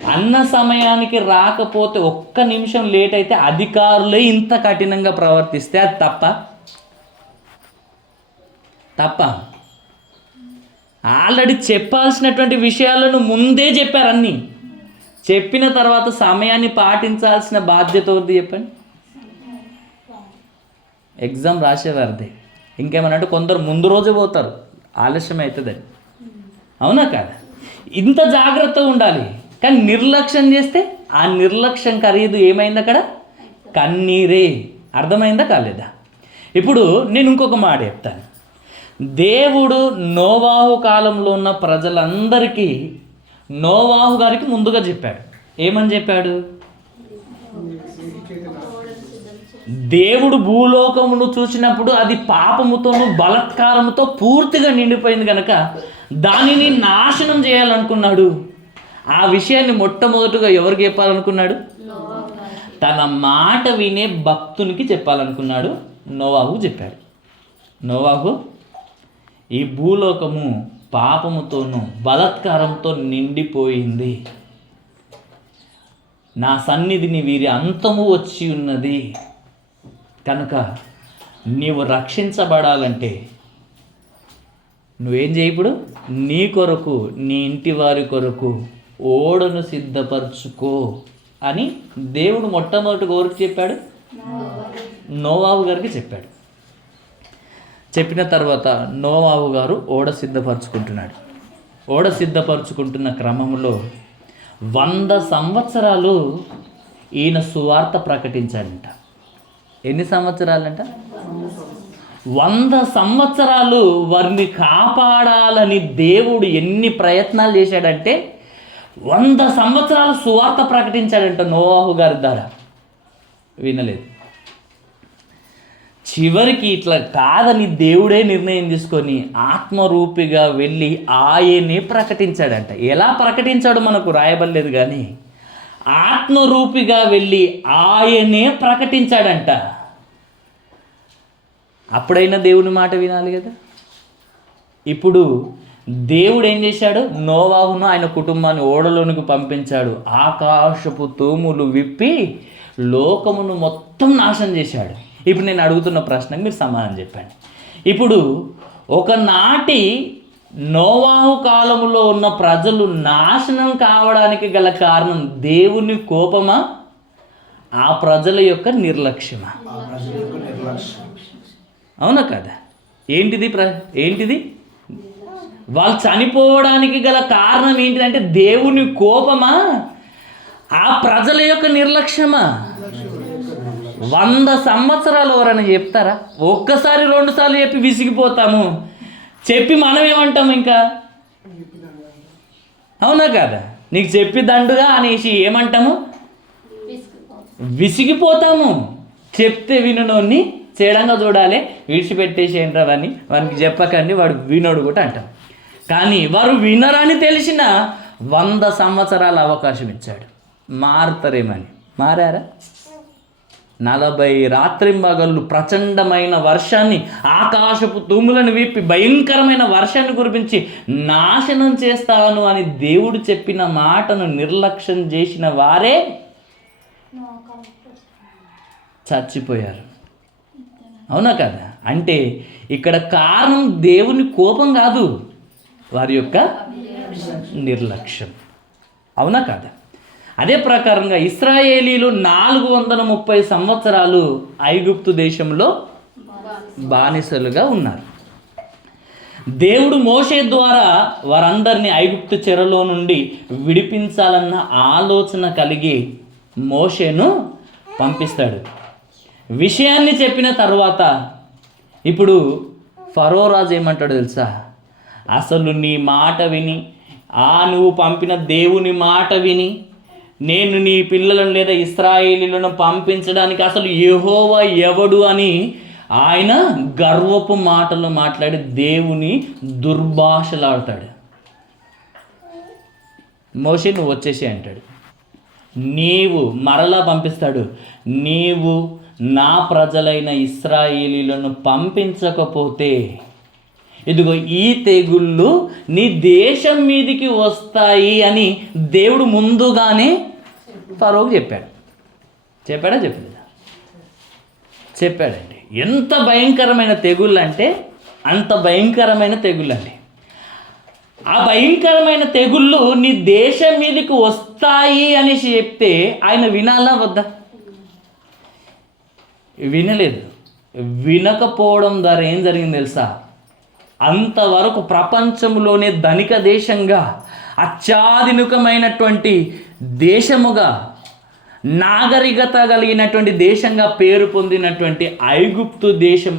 అన్న సమయానికి రాకపోతే 1 నిమిషం లేట్ అయితే అధికారులే ఇంత కఠినంగా ప్రవర్తిస్తే అది తప్ప ఆల్రెడీ చెప్పాల్సినటువంటి విషయాలను ముందే చెప్పారు. అన్నీ చెప్పిన తర్వాత సమయాన్ని పాటించాల్సిన బాధ్యత ఉంది చెప్పండి. ఎగ్జామ్ రాసేవారిదే. ఇంకేమనంటే కొందరు ముందు రోజు పోతారు, ఆలస్యం అవుతుందని. అవునా కాదా? ఇంత జాగ్రత్తగా ఉండాలి. కానీ నిర్లక్ష్యం చేస్తే ఆ నిర్లక్ష్యం ఖరీదు ఏమైంది అక్కడ? కన్నీరే. అర్థమైందా కాలేదా? ఇప్పుడు నేను ఇంకొక మాట చెప్తాను. దేవుడు నోవాహు కాలంలో ఉన్న ప్రజలందరికీ నోవాహు గారికి ముందుగా చెప్పాడు. ఏమని చెప్పాడు? దేవుడు భూలోకమును చూసినప్పుడు అది పాపముతోను బలత్కారముతో పూర్తిగా నిండిపోయింది కనుక దానిని నాశనం చేయాలనుకున్నాడు. ఆ విషయాన్ని మొట్టమొదటిగా ఎవరికి చెప్పాలనుకున్నాడు? తన మాట వినే భక్తునికి చెప్పాలనుకున్నాడు. నోవాహు చెప్పాడు. నోవాహు, ఈ భూలోకము పాపముతోనూ బలత్కారంతో నిండిపోయింది, నా సన్నిధిని వీరి అంతము వచ్చి ఉన్నది కనుక నీవు రక్షించబడాలంటే నువ్వేం చేయి? ఇప్పుడు నీ కొరకు, నీ ఇంటి వారి కొరకు ఓడను సిద్ధపరచుకో అని దేవుడు మొట్టమొదటి ఎవరికి చెప్పాడు? నోవాహు గారికి చెప్పాడు. చెప్పిన తర్వాత నోవాహు గారు ఓడ సిద్ధపరచుకుంటున్నాడు. ఓడ సిద్ధపరచుకుంటున్న క్రమంలో 100 సంవత్సరాలు ఈయన సువార్త ప్రకటించాడంట. ఎన్ని సంవత్సరాలంట? 100 సంవత్సరాలు వారిని కాపాడాలని దేవుడు ఎన్ని ప్రయత్నాలు చేశాడంటే 100 సంవత్సరాలు సువార్త ప్రకటించాడంట నోవాహు గారి ద్వారా. వినలేదు. చివరికి ఇట్లా కాదని దేవుడే నిర్ణయం తీసుకొని ఆత్మరూపిగా వెళ్ళి ఆయనే ప్రకటించాడంట. ఎలా ప్రకటించాడో మనకు రాయబడలేదు, కానీ ఆత్మరూపిగా వెళ్ళి ఆయనే ప్రకటించాడంట. అప్పుడైనా దేవుని మాట వినాలి కదా. ఇప్పుడు దేవుడు ఏం చేశాడు? నోవాహును ఆయన కుటుంబాన్ని ఓడలోనికి పంపించాడు. ఆకాశపు తూములు విప్పి లోకమును మొత్తం నాశనం చేశాడు. ఇప్పుడు నేను అడుగుతున్న ప్రశ్నకు మీరు సమాధానం చెప్పండి. ఇప్పుడు ఒకనాటి నోవాహు కాలములో ఉన్న ప్రజలు నాశనం కావడానికి గల కారణం దేవుని కోపమా, ఆ ప్రజల యొక్క నిర్లక్ష్యమా? అవునా కదా? ఏంటిది? వాళ్ళు చనిపోవడానికి గల కారణం ఏంటిదంటే దేవుని కోపమా, ఆ ప్రజల యొక్క నిర్లక్ష్యమా? 100 సంవత్సరాలు ఎవరైనా చెప్తారా? ఒక్కసారి 2 సార్లు చెప్పి విసిగిపోతాము. చెప్పి మనం ఏమంటాము ఇంకా? అవునా కదా? నీకు చెప్పి దండుగా అనేసి ఏమంటాము? విసిగిపోతాము. చెప్తే విననోన్ని చేయడంగా చూడాలి, విడిచిపెట్టేసేయండి అవన్నీ, వానికి చెప్పకండి, వాడు వినోడు కూడా అంటాం. కానీ వారు వినరని తెలిసిన 100 సంవత్సరాల అవకాశం ఇచ్చాడు. మారుతారేమని. మారారా? 40 రాత్రింబగళ్ళు ప్రచండమైన వర్షాన్ని, ఆకాశపు తూములను విప్పి భయంకరమైన వర్షాన్ని కురిపించి నాశనం చేస్తాను అని దేవుడు చెప్పిన మాటను నిర్లక్ష్యం చేసిన వారే చచ్చిపోయారు. అవునా కదా? అంటే ఇక్కడ కారణం దేవుని కోపం కాదు, వారి యొక్క నిర్లక్ష్యం. అవునా కదా? అదే ప్రకారంగా ఇశ్రాయేలీలు 430 సంవత్సరాలు ఐగుప్తు దేశంలో బానిసలుగా ఉన్నారు. దేవుడు మోషే ద్వారా వారందరినీ ఐగుప్తు చెరలో నుండి విడిపించాలన్న ఆలోచన కలిగి మోషేను పంపిస్తాడు. విషయాన్ని చెప్పిన తర్వాత ఇప్పుడు ఫరో రాజు ఏమంటాడు తెలుసా? అసలు నీ మాట విని, నువ్వు పంపిన దేవుని మాట విని నేను నీ పిల్లలను లేదా ఇశ్రాయేలీలను పంపించడానికి అసలు యెహోవా ఎవడు అని ఆయన గర్వపు మాటలు మాట్లాడి దేవుని దుర్భాషలాడతాడు. మోషే నువ్వు వచ్చేసి అంటాడు. నీవు మరలా పంపిస్తాడు. నీవు నా ప్రజలైన ఇశ్రాయేలీలను పంపించకపోతే ఇదిగో ఈ తెగుళ్ళు నీ దేశం మీదికి వస్తాయి అని దేవుడు ముందుగానే ఫరోకు చెప్పాడు. చెప్పలేదా? చెప్పాడండి. ఎంత భయంకరమైన తెగుళ్ళు అంటే అంత భయంకరమైన తెగుళ్ళు అండి. ఆ భయంకరమైన తెగుళ్ళు నీ దేశం మీదకి వస్తాయి అనేసి చెప్తే ఆయన వినాలా వద్దా? వినలేదు. వినకపోవడం ద్వారా ఏం జరిగింది తెలుసా? అంతవరకు ప్రపంచంలోనే ధనిక దేశంగా అత్యాధునికమైనటువంటి దేశముగా, నాగరికత కలిగినటువంటి దేశంగా పేరు పొందినటువంటి ఐగుప్తు దేశం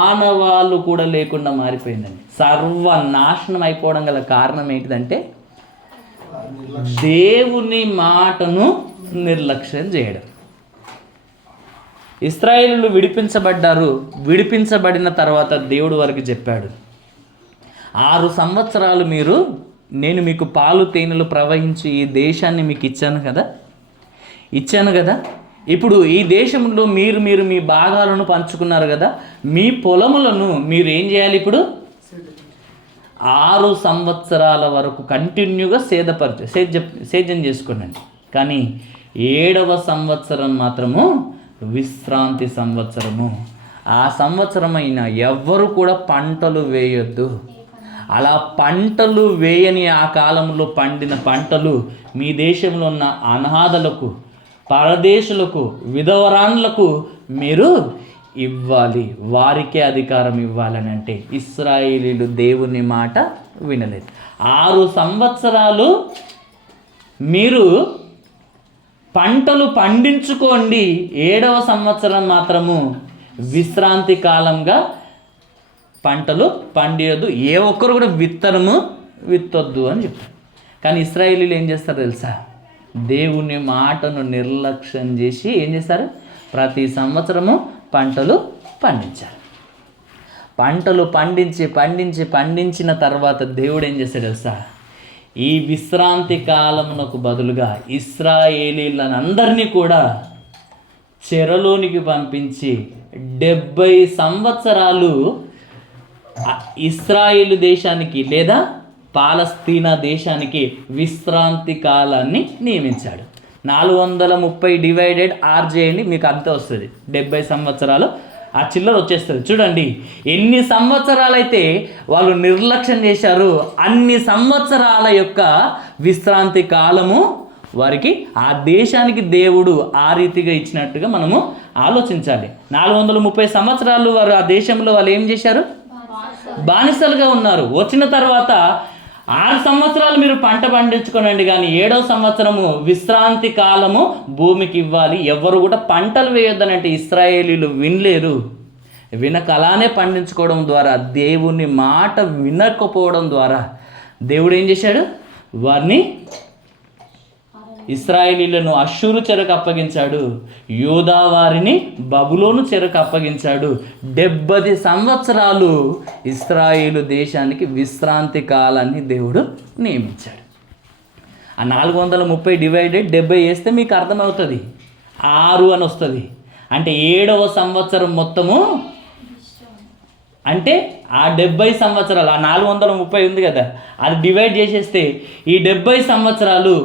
ఆనవాళ్ళు కూడా లేకుండా మారిపోయిందండి. సర్వనాశనం అయిపోవడం గల కారణం ఏంటిదంటే దేవుని మాటను నిర్లక్ష్యం చేయడం. ఇశ్రాయేలీయులు విడిపించబడ్డారు. విడిపించబడిన తర్వాత దేవుడు వారికి చెప్పాడు, 6 సంవత్సరాలు నేను మీకు పాలు తేనెలు ప్రవహించి ఈ దేశాన్ని మీకు ఇచ్చాను కదా. ఇప్పుడు ఈ దేశంలో మీరు మీ భాగాలను పంచుకున్నారు కదా. మీ పొలములను మీరు ఏం చేయాలి? ఇప్పుడు 6 సంవత్సరాల వరకు కంటిన్యూగా సేద్యం చేసుకోండి. కానీ 7వ సంవత్సరం మాత్రము విశ్రాంతి సంవత్సరము. ఆ సంవత్సరమైన ఎవ్వరు కూడా పంటలు వేయొద్దు. అలా పంటలు వేయని ఆ కాలంలో పండిన పంటలు మీ దేశంలో ఉన్న అనాథలకు, పరదేశులకు, విధవరాన్లకు మీరు ఇవ్వాలి. వారికే అధికారం ఇవ్వాలని. అంటే ఇశ్రాయేలీయులు దేవుని మాట వినలేదు. 6 సంవత్సరాలు మీరు పంటలు పండించుకోండి, 7వ సంవత్సరం మాత్రము విశ్రాంతి కాలంగా పంటలు పండియొద్దు, ఏ ఒక్కరు కూడా విత్తొద్దు అని చెప్తారు. కానీ ఇశ్రాయేలీయులు ఏం చేస్తారు తెలుసా? దేవుని మాటను నిర్లక్ష్యం చేసి ఏం చేస్తారు? ప్రతి సంవత్సరము పంటలు పండించారు. పంటలు పండించిన తర్వాత దేవుడు ఏం చేస్తాడు తెలుసా? ఈ విశ్రాంతి కాలమునకు బదులుగా ఇశ్రాయేలీయులను అందరినీ కూడా చెరలోనికి పంపించి 70 సంవత్సరాలు ఇశ్రాయేలు దేశానికి లేదా పాలస్తీనా దేశానికి విశ్రాంతి కాలాన్ని నియమించాడు. 430 డివైడెడ్ 6 చేయండి, మీకు అంతే వస్తుంది. 70 సంవత్సరాలు ఆ చిల్లర వచ్చేస్తుంది. చూడండి, ఎన్ని సంవత్సరాలైతే వాళ్ళు నిర్లక్ష్యం చేశారు, అన్ని సంవత్సరాల యొక్క విశ్రాంతి కాలము వారికి ఆ దేశానికి దేవుడు ఆ రీతిగా ఇచ్చినట్టుగా మనము ఆలోచించాలి. 430 సంవత్సరాలు వారు ఆ దేశంలో వాళ్ళు ఏం చేశారు? బానిసలుగా ఉన్నారు. వచ్చిన తర్వాత 6 సంవత్సరాలు మీరు పంట పండించుకోనండి, కానీ 7వ సంవత్సరము విశ్రాంతి కాలము భూమికి ఇవ్వాలి. ఎవరు కూడా పంటలు వేయొద్దనంటే ఇశ్రాయేలీయులు వినలేరు. వినక అలానే పండించుకోవడం ద్వారా, దేవుని మాట వినకపోవడం ద్వారా దేవుడు ఏం చేశాడు? వారిని, ఇశ్రాయేలీయులను అష్షూరు చెరకు అప్పగించాడు, యూదా వారిని బబులోను చెరకు అప్పగించాడు. 70 సంవత్సరాలు ఇశ్రాయేలు దేశానికి విశ్రాంతి కాలాన్ని దేవుడు నియమించాడు. ఆ 430 డివైడెడ్ 70 వేస్తే మీకు అర్థమవుతుంది, 6 అని వస్తుంది. అంటే 7వ సంవత్సరం మొత్తము, అంటే ఆ 70 సంవత్సరాలు, ఆ 430 ఉంది కదా, అది డివైడ్ చేసేస్తే ఈ 70 సంవత్సరాలు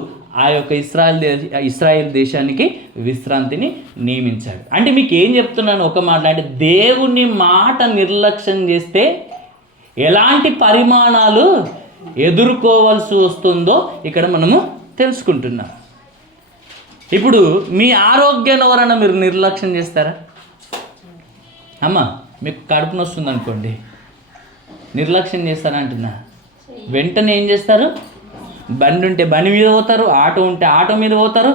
ఆ యొక్క ఇశ్రాయేల్ దేశానికి విశ్రాంతిని నియమించాడు. అంటే మీకు ఏం చెప్తున్నాను ఒక మాట అంటే, దేవుని మాట నిర్లక్ష్యం చేస్తే ఎలాంటి పరిమాణాలు ఎదుర్కోవాల్సి వస్తుందో ఇక్కడ మనము తెలుసుకుంటున్నాం. ఇప్పుడు మీ ఆరోగ్యాన్ని ఎవరైనా మీరు నిర్లక్ష్యం చేస్తారా? అమ్మా, మీకు కడుపు నొస్తుంది అనుకోండి, నిర్లక్ష్యం చేస్తారా అంటున్నా. వెంటనే ఏం చేస్తారు? బండి ఉంటే బండి మీద పోతారు, ఆటో ఉంటే ఆటో మీద పోతారు.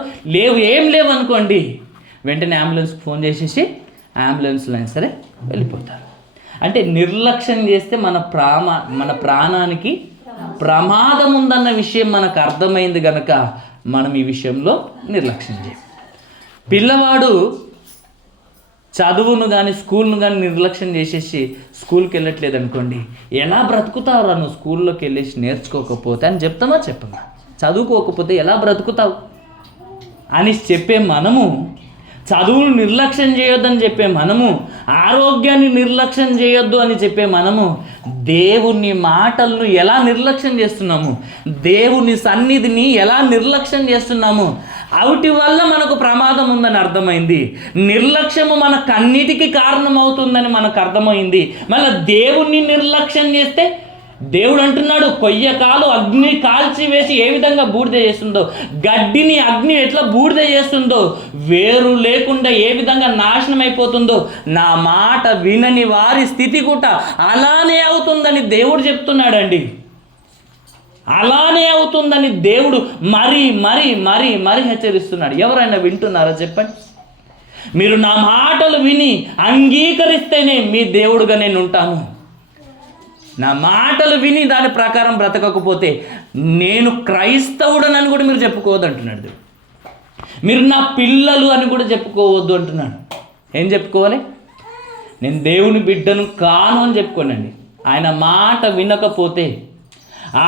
ఏం లేవు అనుకోండి, వెంటనే అంబులెన్స్కి ఫోన్ చేసేసి అంబులెన్స్లో అయినా సరే వెళ్ళిపోతారు. అంటే నిర్లక్ష్యం చేస్తే మన ప్రాణానికి ప్రమాదం ఉందన్న విషయం మనకు అర్థమైంది కనుక మనం ఈ విషయంలో నిర్లక్ష్యం చేయం. పిల్లవాడు చదువును కానీ స్కూల్ను కానీ నిర్లక్ష్యం చేసేసి స్కూల్కి వెళ్ళట్లేదు అనుకోండి, ఎలా బ్రతుకుతావు నువ్వు స్కూల్లోకి వెళ్ళేసి నేర్చుకోకపోతే అని చెప్తామా? చెప్పమా? చదువుకోకపోతే ఎలా బ్రతుకుతావు అని చెప్పే మనము, చదువును నిర్లక్ష్యం చేయొద్దని చెప్పే మనము, ఆరోగ్యాన్ని నిర్లక్ష్యం చేయొద్దు అని చెప్పే మనము, దేవుని మాటలను ఎలా నిర్లక్ష్యం చేస్తున్నాము, దేవుని సన్నిధిని ఎలా నిర్లక్ష్యం చేస్తున్నాము, వాటి వల్ల మనకు ప్రమాదం ఉందని అర్థమైంది. నిర్లక్ష్యము మన కన్నిటికి కారణమవుతుందని మనకు అర్థమైంది. మళ్ళీ దేవుణ్ణి నిర్లక్ష్యం చేస్తే దేవుడు అంటున్నాడు, కొయ్యకాలు అగ్ని కాల్చి వేసి ఏ విధంగా బూడిద చేస్తుందో, గడ్డిని అగ్ని ఎట్లా బూడిద చేస్తుందో, వేరు లేకుండా ఏ విధంగా నాశనం అయిపోతుందో, నా మాట వినని వారి స్థితి కూడా అలానే అవుతుందని దేవుడు చెప్తున్నాడండి. అలానే అవుతుందని దేవుడు మరీ మరీ మరీ మరీ హెచ్చరిస్తున్నాడు. ఎవరైనా వింటున్నారా చెప్పండి? మీరు నా మాటలు విని అంగీకరిస్తేనే మీ దేవుడుగా నేను ఉంటాను. నా మాటలు విని దాని ప్రకారం బ్రతకకపోతే నేను క్రైస్తవుడనని కూడా మీరు చెప్పుకోవద్దు అంటున్నాడు. మీరు నా పిల్లలు అని కూడా చెప్పుకోవద్దు అంటున్నాడు. ఏం చెప్పుకోవాలి? నేను దేవుని బిడ్డను కాను అని చెప్పుకోనండి. ఆయన మాట వినకపోతే,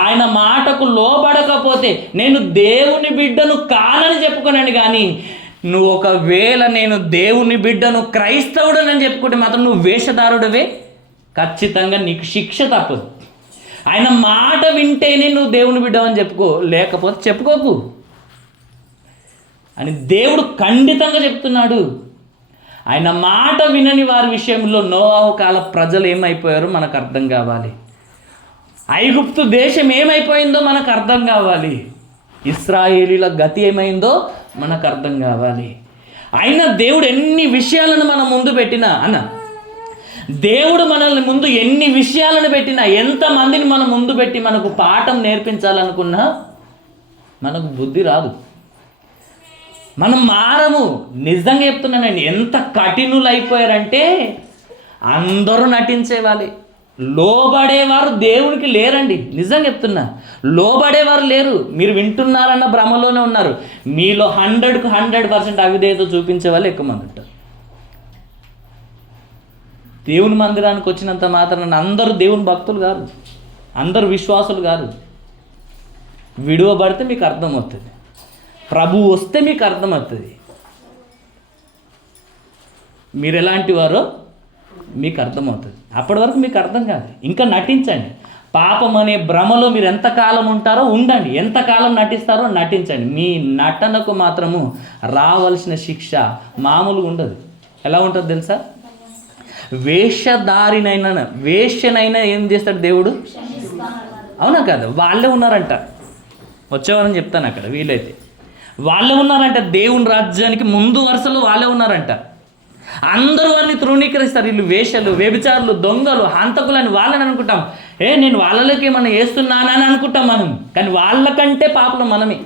ఆయన మాటకు లోబడకపోతే నేను దేవుని బిడ్డను కానని చెప్పుకోనండి. కానీ నువ్వు ఒకవేళ నేను దేవుని బిడ్డను క్రైస్తవుడనని చెప్పుకుంటే మాత్రం నువ్వు వేషధారుడవే, ఖచ్చితంగా నీకు శిక్ష తప్పదు. ఆయన మాట వింటేనే నువ్వు దేవుని బిడ్డవని చెప్పుకో, లేకపోతే చెప్పుకోకు అని దేవుడు ఖండితంగా చెప్తున్నాడు. ఆయన మాట వినని వారి విషయంలో నోవాహు కాల ప్రజలు ఏమైపోయారో మనకు అర్థం కావాలి. ఐగుప్తు దేశం ఏమైపోయిందో మనకు అర్థం కావాలి. ఇశ్రాయేలీల గతి ఏమైందో మనకు అర్థం కావాలి. అయినా దేవుడు ఎన్ని విషయాలను మన ముందు పెట్టినా దేవుడు మనల్ని ముందు ఎన్ని విషయాలను పెట్టినా, ఎంతమందిని మన ముందు పెట్టి మనకు పాఠం నేర్పించాలనుకున్నా మనకు బుద్ధి రాదు. మనం మారము. నిజంగా చెప్తున్నానండి, ఎంత కఠినులు అయిపోయారంటే అందరూ నటించేవాళ్ళే. లోబడేవారు దేవునికి లేరండి. నిజంగా చెప్తున్నా, లోబడేవారు లేరు. మీరు వింటున్నారన్న భ్రమలోనే ఉన్నారు. మీలో 100కు 100% అవిధేయత చూపించే వాళ్ళు ఎక్కువ మంది ఉంటారు. దేవుని మందిరానికి వచ్చినంత మాత్రాన అందరూ దేవుని భక్తులు కాదు, అందరూ విశ్వాసులు కాదు. విడువబడితే మీకు అర్థమవుతుంది, ప్రభు వస్తే మీకు అర్థమవుతుంది మీరు ఎలాంటి వారో మీకు అర్థమవుతుంది. అప్పటి వరకు మీకు అర్థం కాదు. ఇంకా నటించండి. పాపం అనే భ్రమలో మీరు ఎంతకాలం ఉంటారో ఉండండి, ఎంతకాలం నటిస్తారో నటించండి. మీ నటనకు మాత్రము రావాల్సిన శిక్ష మామూలుగా ఉండదు. ఎలా ఉంటుంది తెలుసా? వేష్యనైనా ఏం చేస్తాడు దేవుడు? అవునా కదా? వాళ్ళే ఉన్నారంట. వచ్చేవారని చెప్తాను అక్కడ. వీలైతే వాళ్ళే ఉన్నారంట. దేవుని రాజ్యానికి ముందు వరుసలో వాళ్ళే ఉన్నారంట. అందరూ వారిని తృణీకరిస్తారు. వీళ్ళు వేషలు, వ్యభిచారులు, దొంగలు, హంతకులు అని వాళ్ళని అనుకుంటాం. నేను వాళ్ళకి ఏమన్నా వేస్తున్నానని అనుకుంటాం మనం. కానీ వాళ్ళకంటే పాపలు మనమే.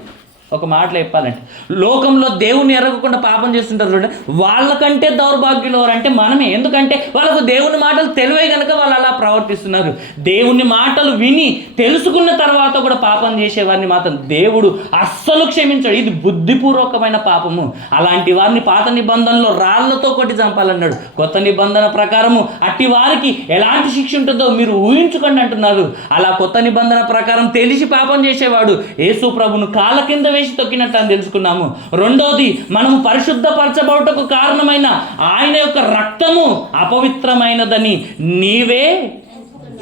ఒక మాటలో చెప్పాలంటే లోకంలో దేవుని ఎరగకుండా పాపం చేస్తుంటారు చూడండి, వాళ్ళకంటే దౌర్భాగ్యులు ఎవరంటే మనమే. ఎందుకంటే వాళ్ళకు దేవుని మాటలు తెలివే కనుక వాళ్ళు అలా ప్రవర్తిస్తున్నారు. దేవుని మాటలు విని తెలుసుకున్న తర్వాత కూడా పాపం చేసేవారిని మాత్రం దేవుడు అస్సలు క్షమించాడు. ఇది బుద్ధిపూర్వకమైన పాపము. అలాంటి వారిని పాత నిబంధనలో రాళ్లతో కొట్టి చంపాలన్నాడు. కొత్త నిబంధన ప్రకారము అట్టి వారికి ఎలాంటి శిక్ష ఉంటుందో మీరు ఊహించుకోండి అంటున్నారు. అలా కొత్త నిబంధన ప్రకారం తెలిసి పాపం చేసేవాడు యేసు ప్రభును కాళ్ళ కింద వేసి తొక్కినట్టు అని తెలుసుకున్నాము. రెండోది, మనము పరిశుద్ధపరచబడుటకు కారణమైన ఆయన యొక్క రక్తము అపవిత్రమైనదని నీవే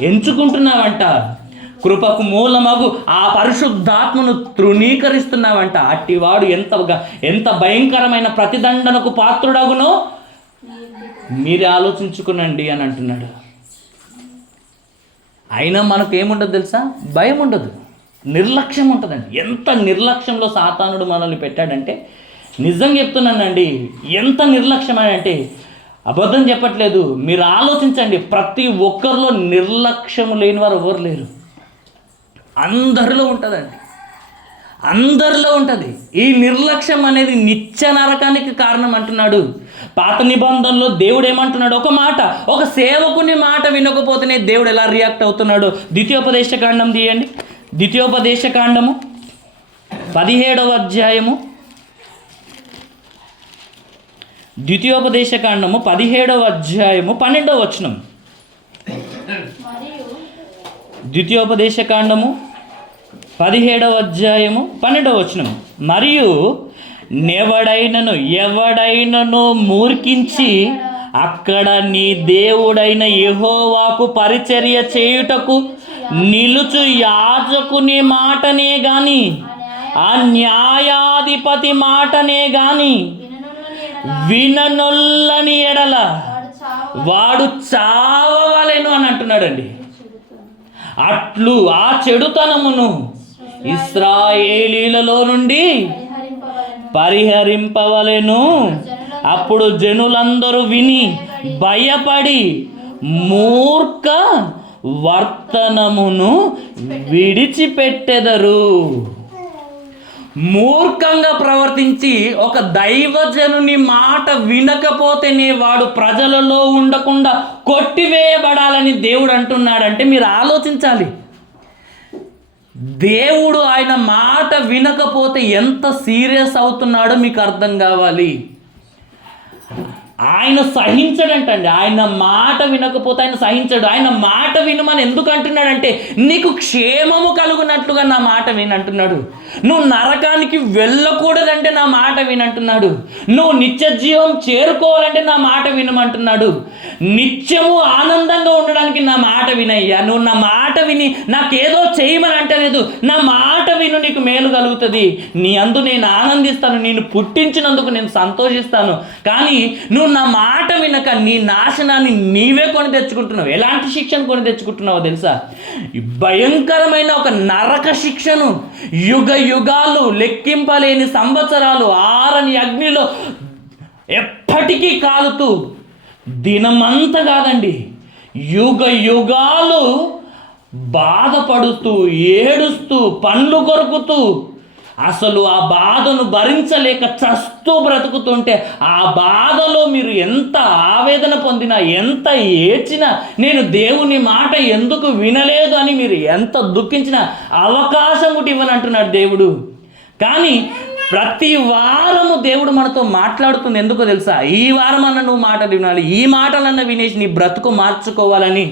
ఎంచుకుంటున్నావంట. కృపకు మూలమగు ఆ పరిశుద్ధాత్మను తృణీకరిస్తున్నావంట. అట్టివాడు ఎంత భయంకరమైన ప్రతిదండనకు పాత్రుడగునో మీరే ఆలోచించుకునండి అని అంటున్నాడు. అయినా మనకు ఏముండదు తెలుసా? భయం ఉండదు, నిర్లక్ష్యం ఉంటుందండి. ఎంత నిర్లక్ష్యంలో సాతానుడు మనల్ని పెట్టాడంటే, నిజంగా చెప్తున్నానండి, ఎంత నిర్లక్ష్యం అంటే అబద్ధం చెప్పట్లేదు. మీరు ఆలోచించండి, ప్రతి ఒక్కరిలో నిర్లక్ష్యం లేని వారు ఎవరు లేరు. అందరిలో ఉంటుందండి, అందరిలో ఉంటుంది. ఈ నిర్లక్ష్యం అనేది నిత్య నరకానికి కారణం అంటున్నాడు. పాత నిబంధనలో దేవుడు ఏమంటున్నాడు? ఒక మాట, ఒక సేవకుని మాట వినకపోతేనే దేవుడు ఎలా రియాక్ట్ అవుతున్నాడు? ద్వితీయోపదేశకాండం తీయండి. ద్వితీయోపదేశకాండము 17వ అధ్యాయము. ద్వితీయోపదేశకాండము 17వ అధ్యాయము 12వ వచనం. ద్వితీయోపదేశకాండము 17వ అధ్యాయము 12వ వచనం. మరియు ఎవడైనను మూర్ఖించి అక్కడ నీ దేవుడైన యెహోవాకు పరిచర్య చేయుటకు నిలుచు యాజకుని మాటనే గాని, ఆ న్యాయాధిపతి మాటనే గాని విననొల్లని ఎడల వాడు చావవలెను అని అంటున్నాడండి. అట్లు ఆ చెడుతనమును ఇశ్రాయేలీలలో నుండి పరిహరింపవలెను. అప్పుడు జనులందరూ విని భయపడి మూర్ఖ వర్తనమును విడిచిపెట్టెదరు. మూర్ఖంగా ప్రవర్తించి ఒక దైవజనుని మాట వినకపోతేనే వాడు ప్రజలలో ఉండకుండా కొట్టివేయబడాలని దేవుడు అంటున్నాడంటే మీరు ఆలోచించాలి. దేవుడు ఆయన మాట వినకపోతే ఎంత సీరియస్ అవుతున్నాడో మీకు అర్థం కావాలి. ఆయన సహించడంటండి. ఆయన మాట వినకపోతే ఆయన సహించడు. ఆయన మాట వినమని ఎందుకు అంటున్నాడంటే నీకు క్షేమము కలుగునట్లుగా నా మాట వినంటున్నాడు. నువ్వు నరకానికి వెళ్ళకూడదంటే నా మాట వినంటున్నాడు. నువ్వు నిత్య జీవం చేరుకోవాలంటే నా మాట వినమంటున్నాడు. నిత్యము ఆనందంగా ఉండడానికి నా మాట వినయ్యా. నువ్వు నా మాట విని నాకేదో చేయమని అంటలేదు. నా మాట విను, నీకు మేలు కలుగుతుంది. నీ అందు నేను ఆనందిస్తాను. నేను పుట్టించినందుకు నేను సంతోషిస్తాను. కానీ నువ్వు నా మాట వినక నీ నాశనాన్ని నీవే కొని తెచ్చుకుంటున్నావు. ఎలాంటి శిక్షను కొని తెచ్చుకుంటున్నావో తెలుసా? భయంకరమైన ఒక నరక శిక్షను. యుగ యుగాలు, లెక్కింపలేని సంవత్సరాలు ఆరని అగ్నిలో ఎప్పటికీ కాలుతూ, దినమంతా కాదండి, యుగ యుగాలు బాధపడుతూ, ఏడుస్తూ, పండ్లు కొరుకుతూ, అసలు ఆ బాధను భరించలేక చస్తూ బ్రతుకుతుంటే ఆ బాధలో మీరు ఎంత ఆవేదన పొందినా, ఎంత ఏడ్చినా, నేను దేవుని మాట ఎందుకు వినలేదు అని మీరు ఎంత దుఃఖించినా అవకాశం ఒకటి ఇవ్వనంటున్నాడు దేవుడు. కానీ ప్రతి వారము దేవుడు మనతో మాట్లాడుతుంది. ఎందుకో తెలుసా? ఈ వారం అన్న నువ్వు మాటలు వినాలి, ఈ మాటలన్న వినేసి నీ బ్రతుకు మార్చుకోవాలని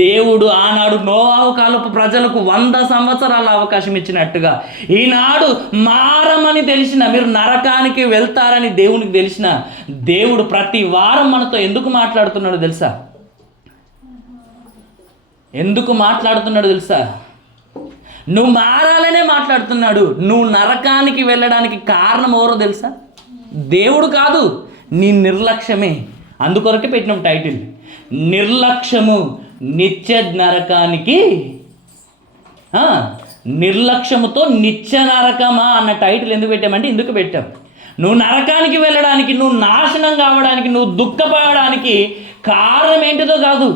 దేవుడు ఆనాడు నోవాహు కాలపు ప్రజలకు 100 సంవత్సరాల అవకాశం ఇచ్చినట్టుగా ఈనాడు మారమని తెలిసిన, మీరు నరకానికి వెళ్తారని దేవునికి తెలిసిన దేవుడు ప్రతి వారం మనతో ఎందుకు మాట్లాడుతున్నాడు తెలుసా? ఎందుకు మాట్లాడుతున్నాడు తెలుసా? నువ్వు మారాలనే మాట్లాడుతున్నాడు. నువ్వు నరకానికి వెళ్ళడానికి కారణం ఎవరో తెలుసా? దేవుడు కాదు, నీ నిర్లక్ష్యమే. అందుకొరకే పెట్టినాం టైటిల్, నిర్లక్ష్యము నిత్య నరకానికి, నిర్లక్ష్యముతో నిత్య నరకమా అన్న టైటిల్ ఎందుకు పెట్టామంటే ఇందుకు పెట్టాం. నువ్వు నరకానికి వెళ్ళడానికి, నువ్వు నాశనం కావడానికి, నువ్వు దుఃఖపడడానికి కారణం ఏంటిదో కాదు,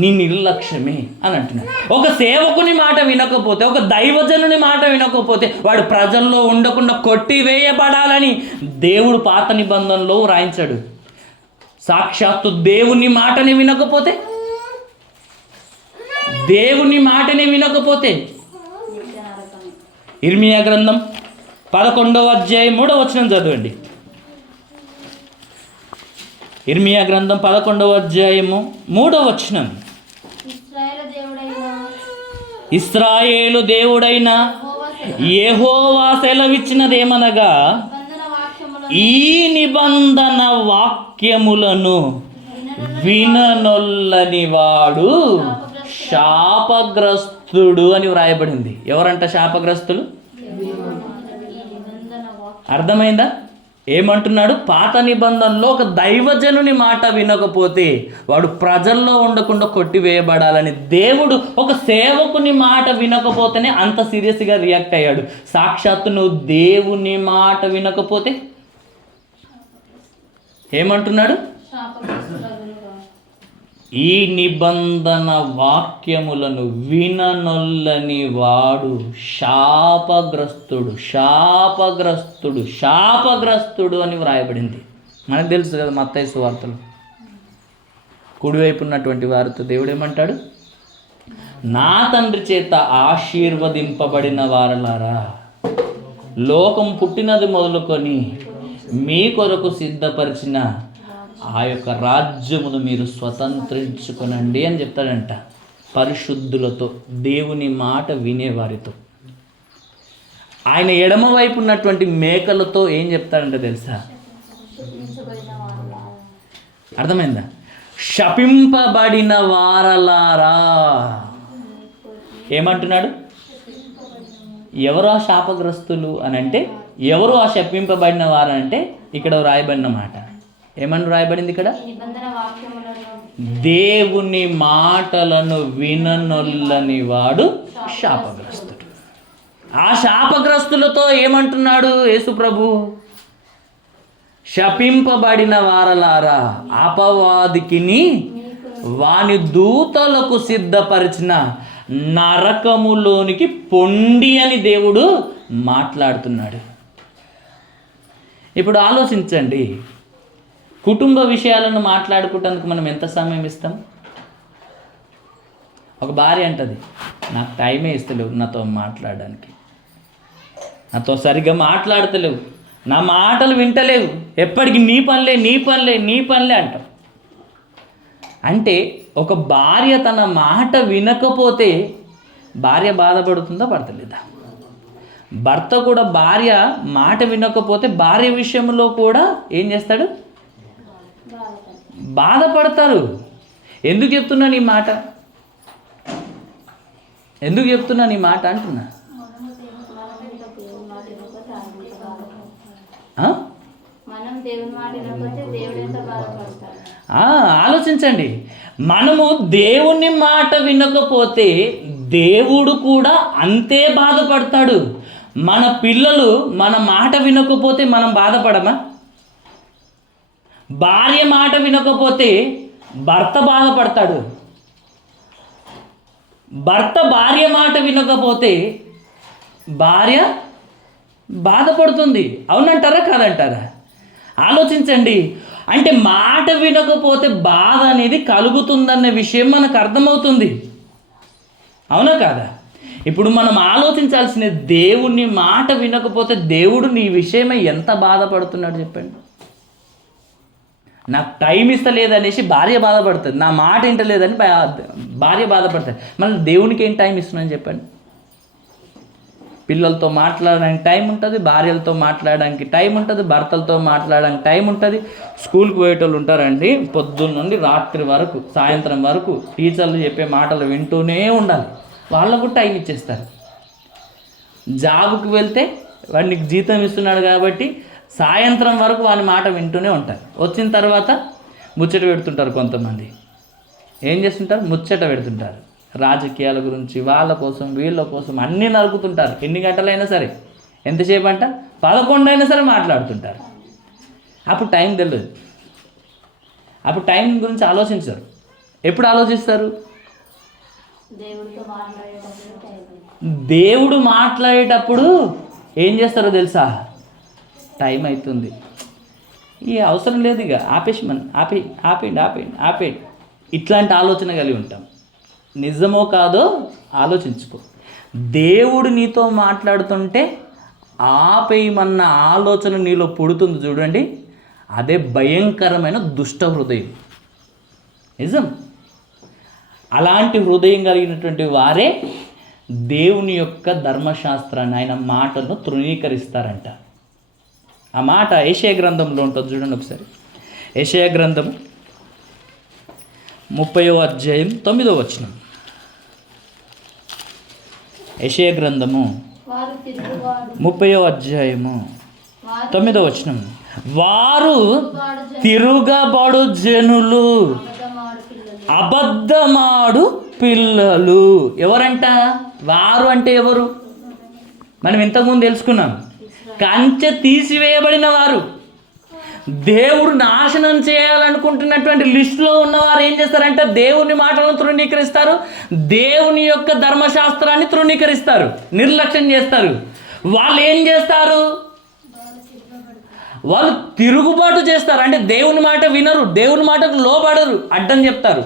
నీ నిర్లక్ష్యమే అని అంటున్నాడు. ఒక సేవకుని మాట వినకపోతే, ఒక దైవజనుని మాట వినకపోతే వాడు ప్రజల్లో ఉండకుండా కొట్టివేయబడాలని దేవుడు పాత నిబంధనలో రాయించాడు. సాక్షాత్తు దేవుని మాటని వినకపోతే, దేవుని మాటని వినకపోతే ఇర్మియా గ్రంథం 11వ అధ్యాయం 3వ వచనం చదవండి. ఇర్మియా గ్రంథం 11వ అధ్యాయము 3వ వచనం. ఇశ్రాయేలు దేవుడైన యెహోవా సెలవిచ్చినదేమనగా, ఈ నిబంధన వాక్యములను విననొల్లని వాడు శాపగ్రస్తుడు అని వ్రాయబడింది. ఎవరంట శాపగ్రస్తులు? అర్థమైందా? ఏమంటున్నాడు? పాత నిబంధనలో ఒక దైవజనుని మాట వినకపోతే వాడు ప్రజల్లో ఉండకుండా కొట్టివేయబడాలని దేవుడు ఒక సేవకుని మాట వినకపోతేనే అంత సీరియస్గా రియాక్ట్ అయ్యాడు. సాక్షాత్తు నువ్వు దేవుని మాట వినకపోతే ఏమంటున్నాడు? ఈ నిబంధన వాక్యములను విననొల్లని వాడు శాపగ్రస్తుడు, శాపగ్రస్తుడు, శాపగ్రస్తుడు అని వ్రాయబడింది. మనకు తెలుసు కదా మత్తయి సువార్తలు. కుడివైపు ఉన్నటువంటి వారితో దేవుడు ఏమంటాడు? నా తండ్రి చేత ఆశీర్వదింపబడిన వారలారా, లోకం పుట్టినది మొదలుకొని మీ కొరకు సిద్ధపరిచిన ఆ యొక్క రాజ్యమును మీరు స్వతంత్రించుకొనండి అని చెప్తాడంట. పరిశుద్ధులతో, దేవుని మాట వినేవారితో. ఆయన ఎడమ వైపు ఉన్నటువంటి మేకలతో ఏం చెప్తాడంటే తెలుసా? అర్థమైందా? శపింపబడిన వారలారా. ఏమంటున్నాడు? ఎవరు ఆ శాపగ్రస్తులు అని అంటే, ఎవరు ఆ శపింపబడిన వారంటే ఇక్కడ రాయబడిన మాట ఏమని రాయబడింది ఇక్కడ? దేవుని మాటలను విననొల్లని వాడు శాపగ్రస్తుడు. ఆ శాపగ్రస్తులతో ఏమంటున్నాడు యేసు ప్రభు? శపింపబడిన వారలారా, అపవాదికిని వాని దూతలకు సిద్ధపరిచిన నరకములోనికి పొండి అని దేవుడు మాట్లాడుతున్నాడు. ఇప్పుడు ఆలోచించండి, కుటుంబ విషయాలను మాట్లాడుకోవటానికి మనం ఎంత సమయం ఇస్తాం? ఒక భార్య అంటది, నాకు టైమే ఇస్తలేవు నాతో మాట్లాడడానికి, నాతో సరిగ్గా మాట్లాడతలేవు, నా మాటలు వింటలేవు, ఎప్పటికీ నీ పనిలే నీ పనిలే నీ పనిలే అంటాం. అంటే ఒక భార్య తన మాట వినకపోతే భార్య బాధపడుతుందా పడతలేదా? భర్త కూడా భార్య మాట వినకపోతే భార్య విషయంలో కూడా ఏం చేస్తాడు? బాధపడతారు. ఎందుకు చెప్తున్నాను ఈ మాట? ఎందుకు చెప్తున్నాను ఈ మాట అంటున్నా? ఆలోచించండి, మనము దేవుని మాట వినకపోతే దేవుడు కూడా అంతే బాధపడతాడు. మన పిల్లలు మన మాట వినకపోతే మనం బాధపడమా? భార్య మాట వినకపోతే భర్త బాధపడతాడు. భర్త భార్య మాట వినకపోతే భార్య బాధపడుతుంది. అవునంటారా కాదంటారా? ఆలోచించండి. అంటే మాట వినకపోతే బాధ అనేది కలుగుతుందన్న విషయం మనకు అర్థమవుతుంది. అవునా కాదా? ఇప్పుడు మనం ఆలోచించాల్సిన, దేవుని మాట వినకపోతే దేవుడు నీ విషయమై ఎంత బాధపడుతున్నాడు చెప్పండి. నాకు టైం ఇస్తలేదనేసి భార్య బాధపడుతుంది, నా మాట వింటలేదని భార్య బాధపడుతుంది. మళ్ళీ దేవునికి ఏం టైం ఇస్తున్నాను చెప్పండి? పిల్లలతో మాట్లాడడానికి టైం ఉంటుంది, భార్యలతో మాట్లాడడానికి టైం ఉంటుంది, భర్తలతో మాట్లాడడానికి టైం ఉంటుంది. స్కూల్కి పోయేటోళ్ళు ఉంటారండి, పొద్దున్న నుండి రాత్రి వరకు, సాయంత్రం వరకు టీచర్లు చెప్పే మాటలు వింటూనే ఉండాలి. వాళ్ళకు టైం ఇచ్చేస్తారు. జాబ్కి వెళ్తే వాడికి జీతం ఇస్తున్నాడు కాబట్టి సాయంత్రం వరకు వాని మాట వింటూనే ఉంటారు. వచ్చిన తర్వాత ముచ్చట పెడుతుంటారు. కొంతమంది ఏం చేస్తుంటారు? ముచ్చట పెడుతుంటారు. రాజకీయాల గురించి, వాళ్ళ కోసం వీళ్ళ కోసం అన్నీ నరుకుతుంటారు. ఎన్ని గంటలైనా సరే, ఎంతసేపు అంట 11 అయినా సరే మాట్లాడుతుంటారు. అప్పుడు టైం తెలియదు. అప్పుడు టైం గురించి ఆలోచించరు. ఎప్పుడు ఆలోచిస్తారు? దేవుడు మాట్లాడేటప్పుడు ఏం చేస్తారో తెలుసా? టైం అవుతుంది, ఈ అవసరం లేదు, ఇక ఆపేసి మనం ఆపేయండి. ఇట్లాంటి ఆలోచన కలిగి ఉంటాం. నిజమో కాదో ఆలోచించుకో. దేవుడు నీతో మాట్లాడుతుంటే ఆపేయమన్న ఆలోచన నీలో పుడుతుంది చూడండి, అదే భయంకరమైన దుష్ట హృదయం. నిజం. అలాంటి హృదయం కలిగినటువంటి వారే దేవుని యొక్క ధర్మశాస్త్రాన్ని, ఆయన మాటను తృణీకరిస్తారంట. ఆ మాట యెషయా గ్రంథంలో ఉంటుంది చూడండి ఒకసారి. యెషయా గ్రంథం 30వ అధ్యాయం 9వ వచనం. యెషయా గ్రంథము 30వ అధ్యాయము 9వ వచనం. వారు తిరుగబడు జనులు, అబద్ధమాడు పిల్లలు. ఎవరంట? వారు అంటే ఎవరు? మనం ఇంతకుముందు తెలుసుకున్నాం. కంచె తీసివేయబడిన వారు, దేవుడు నాశనం చేయాలనుకుంటున్నటువంటి లిస్టులో ఉన్నవారు ఏం చేస్తారంటే దేవుని మాటలను తృణీకరిస్తారు, దేవుని యొక్క ధర్మశాస్త్రాన్ని తృణీకరిస్తారు, నిర్లక్ష్యం చేస్తారు. వాళ్ళు ఏం చేస్తారు? వాళ్ళు తిరుగుబాటు చేస్తారు. అంటే దేవుని మాట వినరు, దేవుని మాటకు లోబడరు, అడ్డం చెప్తారు.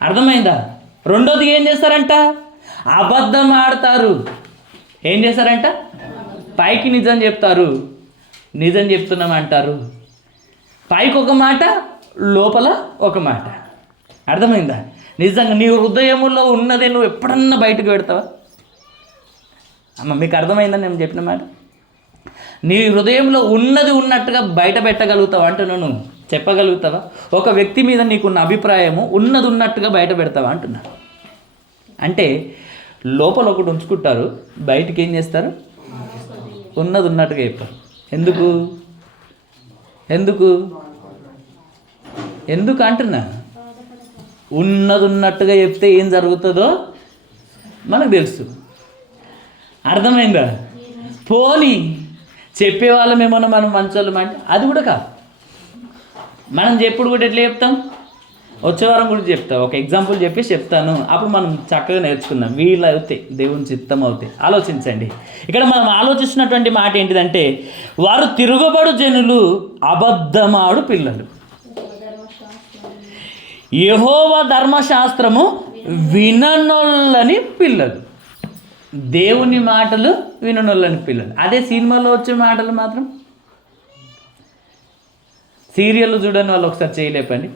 అర్థమైందా? రెండోది ఏం చేస్తారంట? అబద్ధం ఆడతారు. ఏం చేస్తారంట? పైకి నిజం చెప్తారు, నిజం చెప్తున్నామంటారు. పైకి ఒక మాట, లోపల ఒక మాట. అర్థమైందా? నిజంగా నీ హృదయములో ఉన్నదే నువ్వు ఎప్పుడన్నా బయటకు పెడతావా? అమ్మ, మీకు అర్థమైందని నేను చెప్పిన మాట? నీ హృదయంలో ఉన్నది ఉన్నట్టుగా బయట పెట్టగలుగుతావా అంటున్నాను, చెప్పగలుగుతావా? ఒక వ్యక్తి మీద నీకున్న అభిప్రాయము ఉన్నది ఉన్నట్టుగా బయట పెడతావా అంటున్నా. అంటే లోపల ఒకటి ఉంచుకుంటారు, బయటికి ఏం చేస్తారు? ఉన్నది ఉన్నట్టుగా చెప్పారు. ఎందుకు ఎందుకు ఎందుకు అంటున్నా? ఉన్నది ఉన్నట్టుగా చెప్తే ఏం జరుగుతుందో మనకు తెలుసు. అర్థమైందా? పోనీ చెప్పేవాళ్ళం ఏమన్నా మనం మంచోళ్ళం అంటే అది కూడా కాదు. మనం చెప్పుడు కూడా ఎట్లా చెప్తాం? వచ్చే వారం గురించి చెప్తా, ఒక ఎగ్జాంపుల్ చెప్పేసి చెప్తాను, అప్పుడు మనం చక్కగా నేర్చుకుందాం. వీళ్ళు అవుతాయి, దేవుని చిత్తం అవుతాయి. ఆలోచించండి. ఇక్కడ మనం ఆలోచిస్తున్నటువంటి మాట ఏంటిదంటే, వారు తిరుగుబడు జనులు, అబద్ధమాడు పిల్లలు. యెహోవా ధర్మశాస్త్రము విననొల్లని పిల్లలు. దేవుని మాటలు విననొల్లని పిల్లలు. అదే సినిమాలో వచ్చే మాటలు మాత్రం సీరియల్ చూడని వాళ్ళు ఒకసారి చేయలేపండి.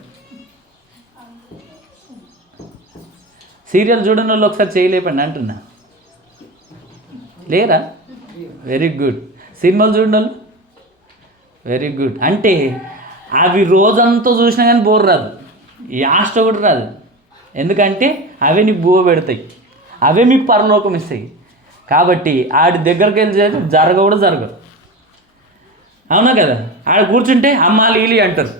సీరియల్ చూడని వాళ్ళు ఒకసారి చేయలేపండి అంటున్నా. లేరా? Very good. సినిమాలు చూడని వాళ్ళు వెరీ గుడ్. అంటే అవి రోజంతా చూసినా కానీ బోర్ రాదు, యాష్ట కూడా రాదు. ఎందుకంటే అవే నీకు బువ్వ పెడతాయి, అవే మీకు పరలోకం ఇస్తాయి. కాబట్టి ఆడి దగ్గరికి వెళ్ళి జరగ జరగదు. అవునా కదా? ఆడ కూర్చుంటే అమ్మ లీలి అంటారు,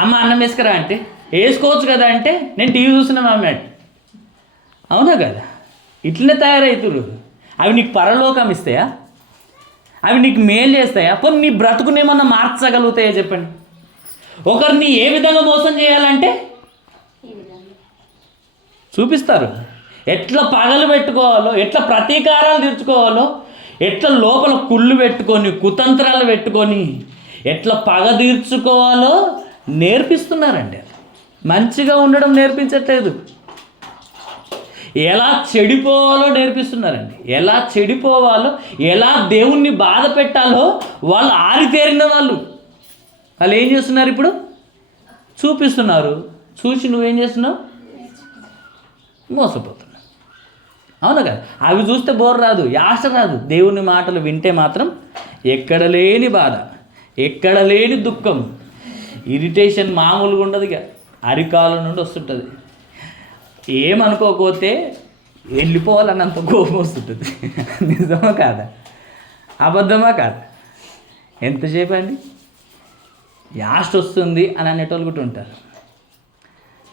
అమ్మ అన్నం వేసుకురా అంటే వేసుకోవచ్చు కదా అంటే నేను టీవీ చూస్తున్నా మమ్మీ. అవునా కదా? ఇట్లనే తయారవుతురు. అవి నీకు పరలోకం ఇస్తాయా? అవి నీకు మేలు చేస్తాయా? పోనీ నీ బ్రతుకునేమన్నా మార్చగలుగుతాయా చెప్పండి? ఒకరిని ఏ విధంగా మోసం చేయాలంటే చూపిస్తారు. ఎట్లా పగలు పెట్టుకోవాలో, ఎట్లా ప్రతీకారాలు తీర్చుకోవాలో, ఎట్లా లోపల కుళ్ళు పెట్టుకొని కుతంత్రాలు పెట్టుకొని ఎట్లా పగ తీర్చుకోవాలో నేర్పిస్తున్నారండి. మంచిగా ఉండడం నేర్పించట్లేదు, ఎలా చెడిపోవాలో నేర్పిస్తున్నారండి. ఎలా చెడిపోవాలో, ఎలా దేవుణ్ణి బాధ పెట్టాలో వాళ్ళు ఆరితేరిన వాళ్ళు. వాళ్ళు ఏం చేస్తున్నారు? ఇప్పుడు చూపిస్తున్నారు. చూసి నువ్వేం చేస్తున్నావు? మోసపోతున్నావు. అవును కదా? అవి చూస్తే బోర్ రాదు, యాస రాదు. దేవుని మాటలు వింటే మాత్రం ఎక్కడ లేని బాధ, ఎక్కడ లేని దుఃఖం, ఇరిటేషన్ మామూలుగా ఉండదు. ఇక అరికాల నుండి వస్తుంటుంది. ఏమనుకోకపోతే వెళ్ళిపోవాలన్నంత కోపం వస్తుంటుంది. నిజమా కాదా? అబద్ధమా కాదా? ఎంతసేపు అండి యాస్ట్ వస్తుంది అని అనేటోళ్ళు కూడా ఉంటారు.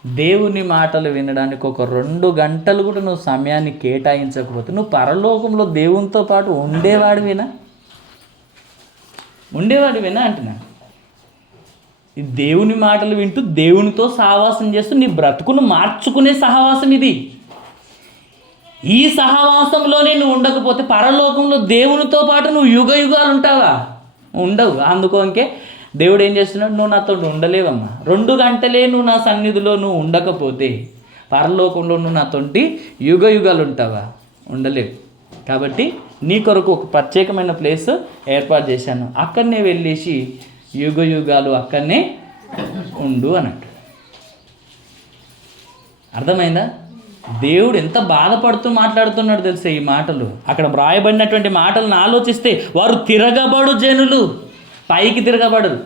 దేవుని మాటలు వినడానికి ఒక 2 గంటలు కూడా నువ్వు సమయాన్ని కేటాయించకపోతే నువ్వు పరలోకంలో దేవునితో పాటు ఉండేవాడివేనా అంటున్నా. ఈ దేవుని మాటలు వింటూ దేవునితో సహవాసం చేస్తూ నీ బ్రతుకును మార్చుకునే సహవాసం ఇది. ఈ సహవాసంలోనే నువ్వు ఉండకపోతే పరలోకంలో దేవునితో పాటు నువ్వు యుగ యుగాలు ఉంటావా? ఉండవు. అందుకోకే దేవుడు ఏం చేస్తున్నాడు? నువ్వు నాతో ఉండలేవమ్మా. 2 గంటలే నువ్వు నా సన్నిధిలో నువ్వు ఉండకపోతే పరలోకంలో నువ్వు నాతోటి యుగ యుగాలు ఉంటావా? ఉండలేవు. కాబట్టి నీ కొరకు ఒక ప్రత్యేకమైన ప్లేస్ ఏర్పాటు చేశాను, అక్కడనే వెళ్ళేసి యుగ యుగాలు అక్కడనే ఉండు అన్నట్టు. అర్థమైందా? దేవుడు ఎంత బాధపడుతూ మాట్లాడుతున్నాడు తెలుసా ఈ మాటలు. అక్కడ వ్రాయబడినటువంటి మాటలను ఆలోచిస్తే వారు తిరగబడు జనులు, పైకి తిరగబడరు,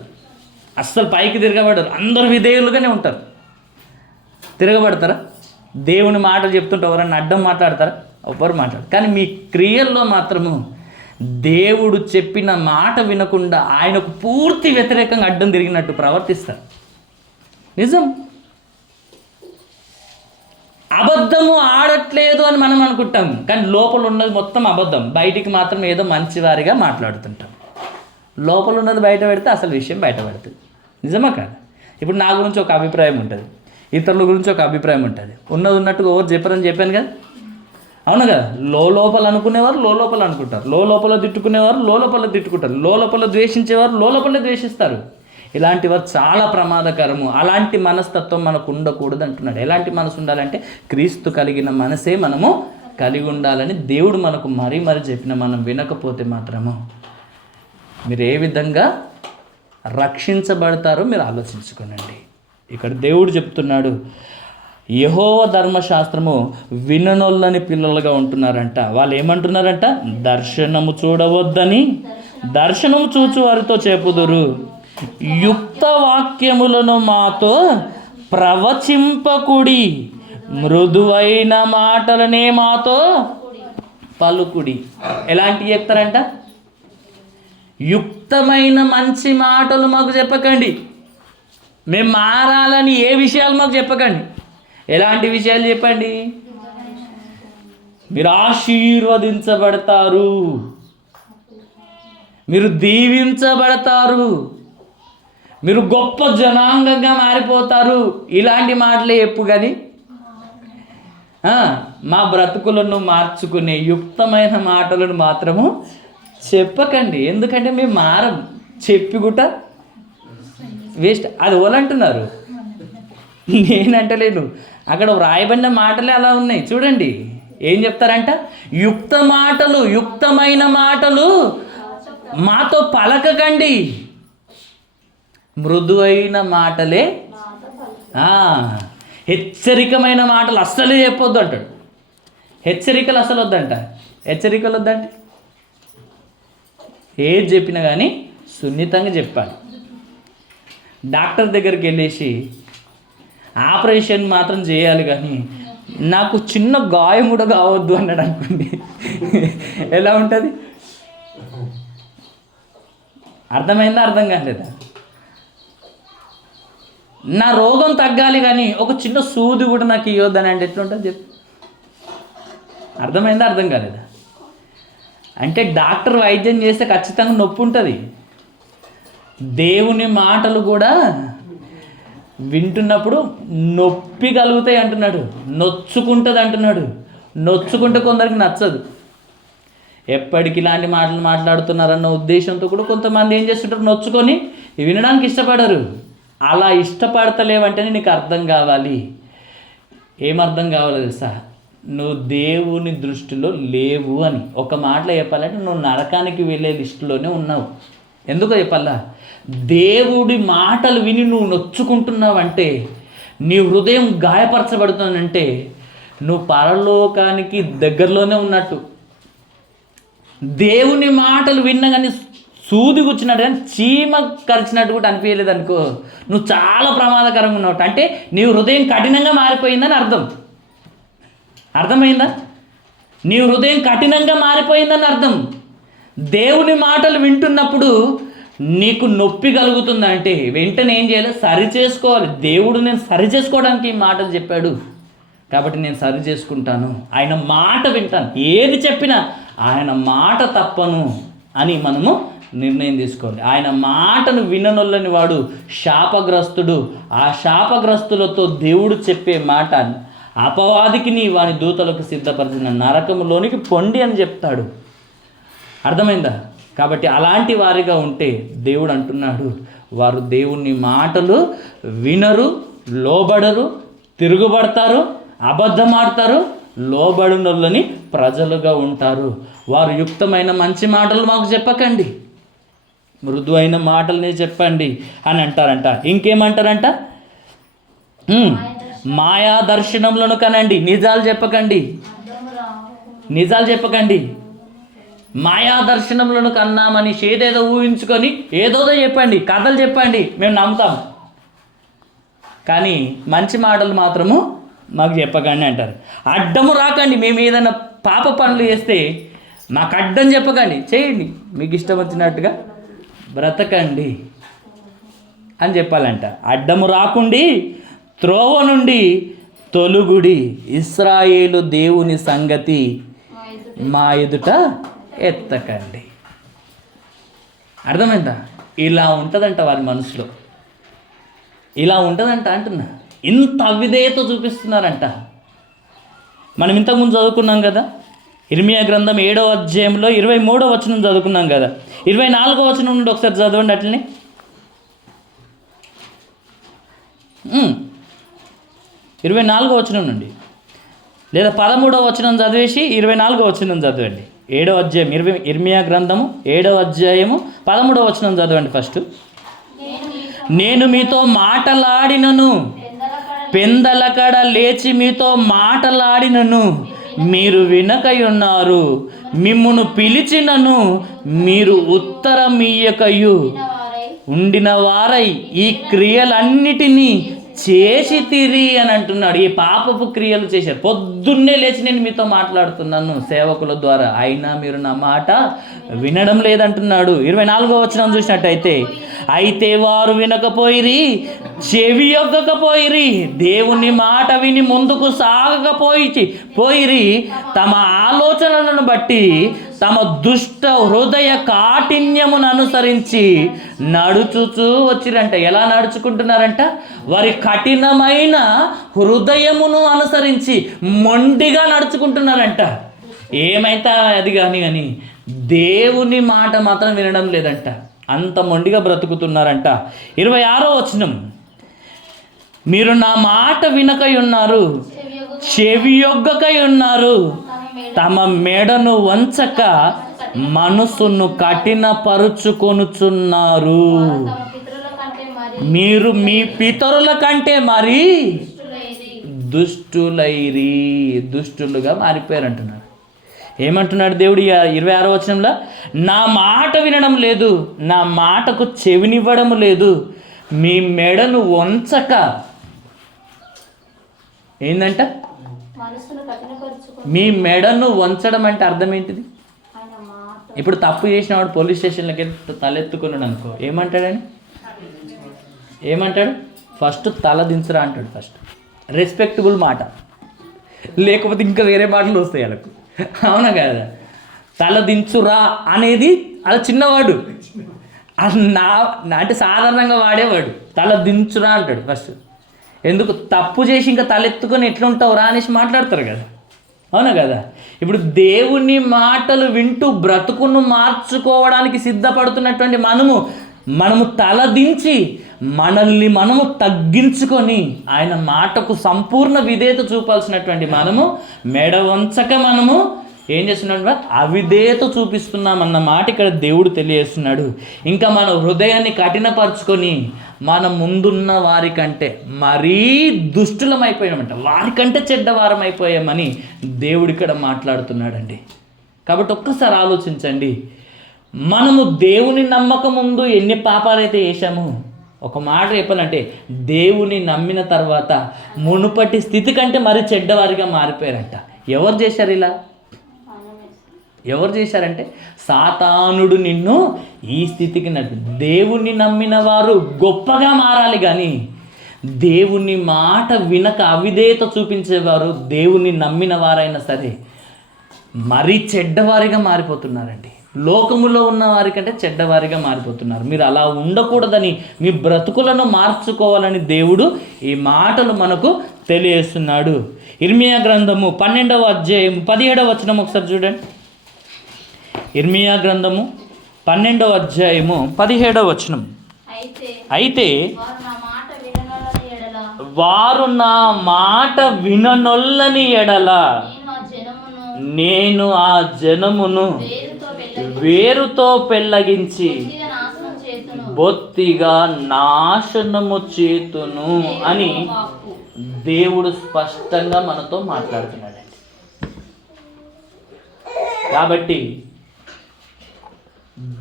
అస్సలు పైకి తిరగబడరు. అందరు విధేయులుగానే ఉంటారు. తిరగబడతారా? దేవుని మాటలు చెప్తుంటే ఎవరన్నా అడ్డం మాట్లాడతారా? ఎవ్వరు మాట్లాడరు. కానీ మీ క్రియల్లో మాత్రము దేవుడు చెప్పిన మాట వినకుండా ఆయనకు పూర్తి వ్యతిరేకంగా అడ్డం తిరిగినట్టు ప్రవర్తిస్తారు. నిజం. అబద్ధము ఆడట్లేదు అని మనం అనుకుంటాం, కానీ లోపల ఉన్నది మొత్తం అబద్ధం. బయటికి మాత్రం ఏదో మంచివారిగా మాట్లాడుతుంటాం. లోపల ఉన్నది బయట పెడితే అసలు విషయం బయట పడుతుంది. నిజమా కాదు? ఇప్పుడు నా గురించి ఒక అభిప్రాయం ఉంటుంది, ఇతరుల గురించి ఒక అభిప్రాయం ఉంటుంది. ఉన్నది ఉన్నట్టుగా ఎవరు చెప్పారని చెప్పాను కదా. అవును కదా? లోపల అనుకునేవారు లోపల అనుకుంటారు, లోపల తిట్టుకునేవారు లోపల తిట్టుకుంటారు, లోపల ద్వేషించేవారు లోపలే ద్వేషిస్తారు. ఇలాంటి వారు చాలా ప్రమాదకరము. అలాంటి మనస్తత్వం మనకు ఉండకూడదు అంటున్నాడు. ఎలాంటి మనసు ఉండాలంటే క్రీస్తు కలిగిన మనసే మనము కలిగి ఉండాలని దేవుడు మనకు మరీ చెప్పిన మనం వినకపోతే మాత్రము మీరు ఏ విధంగా రక్షించబడతారో మీరు ఆలోచించుకోనండి. ఇక్కడ దేవుడు చెప్తున్నాడు, యెహోవా ధర్మశాస్త్రము విననొల్లని పిల్లలుగా ఉంటున్నారంట. వాళ్ళు ఏమంటున్నారంట? దర్శనము చూడవద్దని దర్శనము చూచు వారితో చెప్పుదురు, యుక్త వాక్యములను మాతో ప్రవచింపకుడి, మృదువైన మాటలనే మాతో పలుకుడి. ఎలాంటివి చెప్తారంట? యుక్తమైన మంచి మాటలు మాకు చెప్పకండి, మేము మారాలని ఏ విషయాలు మాకు చెప్పకండి. ఎలాంటి విషయాలు చెప్పండి? మీరు ఆశీర్వదించబడతారు, మీరు దీవించబడతారు, మీరు గొప్ప జనాంగంగా మారిపోతారు, ఇలాంటి మాటలే చెప్పు. కానీ మా బ్రతుకులను మార్చుకునే యుక్తమైన మాటలను మాత్రము చెప్పకండి. ఎందుకంటే మేము మారం, చెప్పి కూడా వేస్ట్. అది ఓలంటున్నారు, నేనంటలేను. అక్కడ వ్రాయబడిన మాటలే అలా ఉన్నాయి. చూడండి ఏం చెప్తారంట, యుక్త మాటలు, యుక్తమైన మాటలు మాతో పలకకండి, మృదువైన మాటలే, హెచ్చరికమైన మాటలు అస్సలే చెప్పొద్దు అంటాడు. హెచ్చరికలు అసలు వద్దంట. హెచ్చరికలు వద్దంటే ఏది చెప్పినా కానీ సున్నితంగా చెప్పాలి. డాక్టర్ దగ్గరికి వెళ్ళేసి ఆపరేషన్ మాత్రం చేయాలి కానీ నాకు చిన్న గాయం కూడా కావద్దు అన్నాడు అనుకోండి, ఎలా ఉంటుంది? అర్థమైందా? అర్థం కాలేదా? నా రోగం తగ్గాలి కానీ ఒక చిన్న సూది కూడా నాకు ఇవ్వద్దని అంటే ఎట్లుంటుంది చెప్పు? అర్థమైందా? అర్థం కాలేదా? అంటే డాక్టర్ వైద్యం చేస్తే ఖచ్చితంగా నొప్పి ఉంటుంది. దేవుని మాటలు కూడా వింటున్నప్పుడు నొప్పి కలుగుతాయి అంటున్నాడు, నొచ్చుకుంటుంది అంటున్నాడు. నొచ్చుకుంటే కొందరికి నచ్చదు. ఎప్పటికి ఇలాంటి మాటలు మాట్లాడుతున్నారన్న ఉద్దేశంతో కూడా కొంతమంది ఏం చేస్తుంటారు, నొచ్చుకొని వినడానికి ఇష్టపడరు. అలా ఇష్టపడతలేవంటేనే నీకు అర్థం కావాలి. ఏమర్థం కావాలి తెలుసా? నువ్వు దేవుని దృష్టిలో లేవు అని. ఒక మాటలో చెప్పాలంటే నువ్వు నరకానికి వెళ్ళే లిస్టులోనే ఉన్నావు. ఎందుకో చెప్పాలా? దేవుడి మాటలు విని నువ్వు నొచ్చుకుంటున్నావంటే, నీ హృదయం గాయపరచబడుతుందంటే నువ్వు పరలోకానికి దగ్గరలోనే ఉన్నట్టు. దేవుని మాటలు విన్నా కానీ సూది కూర్చున్నాడు కానీ చీమ కరిచినట్టు కూడా అనిపించలేదు అనుకో, నువ్వు చాలా ప్రమాదకరంగా ఉన్నావు. అంటే నీ హృదయం కఠినంగా మారిపోయిందని అర్థం. అర్థమైందా? నీ హృదయం కఠినంగా మారిపోయిందని అర్థం. దేవుని మాటలు వింటున్నప్పుడు నీకు నొప్పి కలుగుతుందంటే వెంటనే ఏం చేయాలి? సరి చేసుకోవాలి. దేవుడు నేను సరి చేసుకోవడానికి ఈ మాటలు చెప్పాడు కాబట్టి నేను సరి చేసుకుంటాను, ఆయన మాట వింటాను, ఏది చెప్పినా ఆయన మాట తప్పను అని మనము నిర్ణయం తీసుకోవాలి. ఆయన మాటను విననొల్లని వాడు శాపగ్రస్తుడు. ఆ శాపగ్రస్తులతో దేవుడు చెప్పే మాట, అపవాదికి నీ వాని దూతలకు సిద్ధపరిచిన నరకములోనికి పొండి అని చెప్తాడు. అర్థమైందా? కాబట్టి అలాంటి వారిగా ఉంటే దేవుడు అంటున్నాడు, వారు దేవుని మాటలు వినరు, లోబడరు, తిరుగుబడతారు, అబద్ధమాడతారు, లోబడినోళ్ళని ప్రజలుగా ఉంటారు. వారు యుక్తమైన మంచి మాటలు మాకు చెప్పకండి, మృదువైన మాటలనే చెప్పండి అని అంటారంట. ఇంకేమంటారంట? మాయా దర్శనములను కనండి, నిజాలు చెప్పకండి. నిజాలు చెప్పకండి. మాయా దర్శనములను కన్నామని ఏదేదో ఊహించుకొని ఏదోదో చెప్పండి, కథలు చెప్పండి, మేము నమ్ముతాం, కానీ మంచి మాటలు మాత్రము మాకు చెప్పకండి అంటారు. అడ్డము రాకండి, మేము ఏదైనా పాప పనులు చేస్తే మాకు అడ్డం చెప్పకండి, చేయండి, మీకు ఇష్టం వచ్చినట్టుగా బ్రతకండి అని చెప్పాలంట. అడ్డము రాకుండి త్రోవ నుండి తొలుగుడి, ఇశ్రాయేలు దేవుని సంగతి మా ఎదుట ఎత్తకండి. అర్థమైందా? ఇలా ఉంటుందంట వారి మనసులో, ఇలా ఉంటుందంట అంటున్నా. ఇంత అవిధేయత చూపిస్తున్నారంట. మనం ఇంతకుముందు చదువుకున్నాం కదా, ఇర్మియా గ్రంథం 7వ అధ్యాయంలో 23వ వచనం చదువుకున్నాం కదా. 24వ వచనం నుండి ఒకసారి చదవండి అట్లనే. 24వ వచనం నుండి, లేదా 13వ వచనం చదివేసి 24వ వచనం చదవండి. 7వ అధ్యాయం ఇర్మియా గ్రంథము 7వ అధ్యాయము 13వ వచనం చదవండి ఫస్ట్. నేను మీతో మాటలాడినను, పెందలకడ లేచి మీతో మాటలాడినను, మీరు వినకయున్నారు, మిమ్మును పిలిచినను మీరు ఉత్తరం ఇయ్యకయు ఉండిన వారై ఈ క్రియలన్నిటినీ చేసి తిరి అని అంటున్నాడు. ఈ పాపపు క్రియలు చేశారు. పొద్దున్నే లేచి నేను మీతో మాట్లాడుతున్నాను సేవకుల ద్వారా, అయినా మీరు నా మాట వినడం లేదంటున్నాడు. 24వ వచనం చూసినట్టయితే, అయితే వారు వినకపోయిరి, చెవి యొక్కకపోయిరి, దేవుని మాట విని ముందుకు సాగకపోయిరి, తమ ఆలోచనలను బట్టి తమ దుష్ట హృదయ కాఠిన్యమును అనుసరించి నడుచుచూ వచ్చిరంట. ఎలా నడుచుకుంటున్నారంట? వారి కఠినమైన హృదయమును అనుసరించి మొండిగా నడుచుకుంటున్నారంట. ఏమైతే అది కానీ దేవుని మాట మాత్రం వినడం లేదంట. అంత మొండిగా బ్రతుకుతున్నారంట. 26వ వచనం, మీరు నా మాట వినకై ఉన్నారు, చెవియొగ్గకై ఉన్నారు, తమ మెడను వంచక మనసును కఠినపరుచుకొనుచున్నారు. మీరు మీ పితరుల కంటే మరీ దుష్టులైరి, దుష్టులుగా మారిపోయారంటున్నారు. ఏమంటున్నాడు దేవుడు 26వ వచనంలో? నా మాట వినడం లేదు, నా మాటకు చెవినివ్వడం లేదు, మీ మెడను వంచక. ఏందంట? మీ మెడను వంచడం అంటే అర్థం ఏంటిది? ఇప్పుడు తప్పు చేసిన వాడు పోలీస్ స్టేషన్లోకి తలెత్తుకున్నాడు అనుకో, ఏమంటాడు? ఫస్ట్ తల దించరా అంటాడు. ఫస్ట్ రెస్పెక్టబుల్ మాట, లేకపోతే ఇంకా వేరే మాటలు వస్తాయి వాళ్ళకు. అవునా కదా? తల దించురా అనేది అది చిన్నవాడు, అది అంటే సాధారణంగా వాడేవాడు. తల దించురా అంటాడు ఫస్ట్. ఎందుకు? తప్పు చేసి ఇంకా తలెత్తుకొని ఎట్లుంటావు రా అనేసి మాట్లాడతారు కదా. అవునా కదా? ఇప్పుడు దేవుని మాటలు వింటూ బ్రతుకును మార్చుకోవడానికి సిద్ధపడుతున్నటువంటి మనము తలదించి మనల్ని మనము తగ్గించుకొని ఆయన మాటకు సంపూర్ణ విధేయత చూపాల్సినటువంటి మనము మెడ వంచక మనము ఏం చేస్తున్నాడు? అవిధేయత చూపిస్తున్నామన్న మాట ఇక్కడ దేవుడు తెలియజేస్తున్నాడు. ఇంకా మన హృదయాన్ని కఠినపరుచుకొని మన ముందున్న వారికంటే మరీ దుష్టులమైపోయామంట, వారికంటే చెడ్డవారం అయిపోయామని దేవుడు ఇక్కడ మాట్లాడుతున్నాడండి. కాబట్టి ఒక్కసారి ఆలోచించండి, మనము దేవుని నమ్మక ముందు ఎన్ని పాపాలైతే చేశాము. ఒక మాట చెప్పాలంటే దేవుని నమ్మిన తర్వాత మునుపటి స్థితి కంటే మరీ చెడ్డవారిగా మారిపోయారంట. ఎవరు చేశారు ఇలా? ఎవరు చేశారంటే సాతానుడు నిన్ను ఈ స్థితికి నడిపి. దేవుణ్ణి నమ్మిన వారు గొప్పగా మారాలి కానీ దేవుని మాట వినక అవిధేయత చూపించేవారు, దేవుని నమ్మిన వారైనా సరే మరీ చెడ్డవారిగా మారిపోతున్నారండి. లోకములో ఉన్న వారికంటే చెడ్డవారిగా మారిపోతున్నారు. మీరు అలా ఉండకూడదని, మీ బ్రతుకులను మార్చుకోవాలని దేవుడు ఈ మాటలు మనకు తెలియజేస్తున్నాడు. ఇర్మియా గ్రంథము 12వ అధ్యాయం 17వ వచనం ఒకసారి చూడండి. ఇర్మియా గ్రంథము 12వ అధ్యాయము 17వ వచనం. అయితే వారు నా మాట విననొల్లని ఎడల నేను ఆ జనమును వేరుతో పెళ్ళగించి బొత్తిగా నాశనము చేతును అని దేవుడు స్పష్టంగా మనతో మాట్లాడుతున్నాడండి. కాబట్టి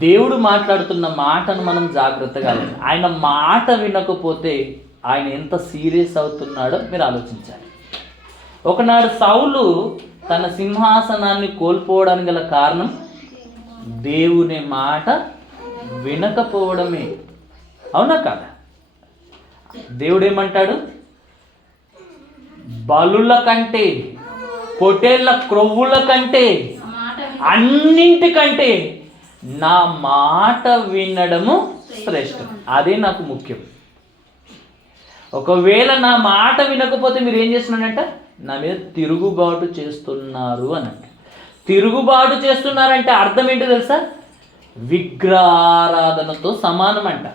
దేవుడు మాట్లాడుతున్న మాటను మనం జాగ్రత్తగా ఆయన మాట వినకపోతే ఆయన ఎంత సీరియస్ అవుతున్నాడో మీరు ఆలోచించాలి. ఒకనాడు సౌలు తన సింహాసనాన్ని కోల్పోవడానికి గల కారణం దేవుని మాట వినకపోవడమే. అవునా కాదా? దేవుడు ఏమంటాడు? బలుల కంటే, పొటేళ్ల క్రొవ్వుల కంటే, అన్నింటికంటే నా మాట వినడము శ్రేష్టం. అదే నాకు ముఖ్యం. ఒకవేళ నా మాట వినకపోతే మీరు ఏం చేస్తున్నారంట? నా మీద తిరుగుబాటు చేస్తున్నారు అనంట. తిరుగుబాటు చేస్తున్నారంటే అర్థం ఏంటో తెలుసా? విగ్రహారాధనతో సమానమంట.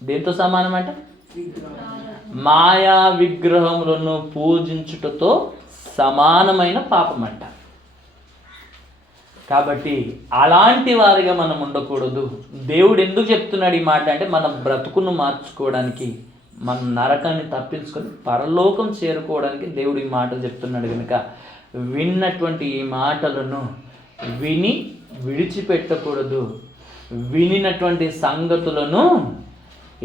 దేంతో సమానమంట? మాయా విగ్రహములను పూజించుటతో సమానమైన పాపమంట. కాబట్టి అలాంటి వారిగా మనం ఉండకూడదు. దేవుడు ఎందుకు చెప్తున్నాడు ఈ మాట అంటే మన బ్రతుకును మార్చుకోవడానికి, మన నరకాన్ని తప్పించుకొని పరలోకం చేరుకోవడానికి దేవుడు ఈ మాటలు చెప్తున్నాడు. కనుక విన్నటువంటి ఈ మాటలను విని విడిచిపెట్టకూడదు. వినినటువంటి సంగతులను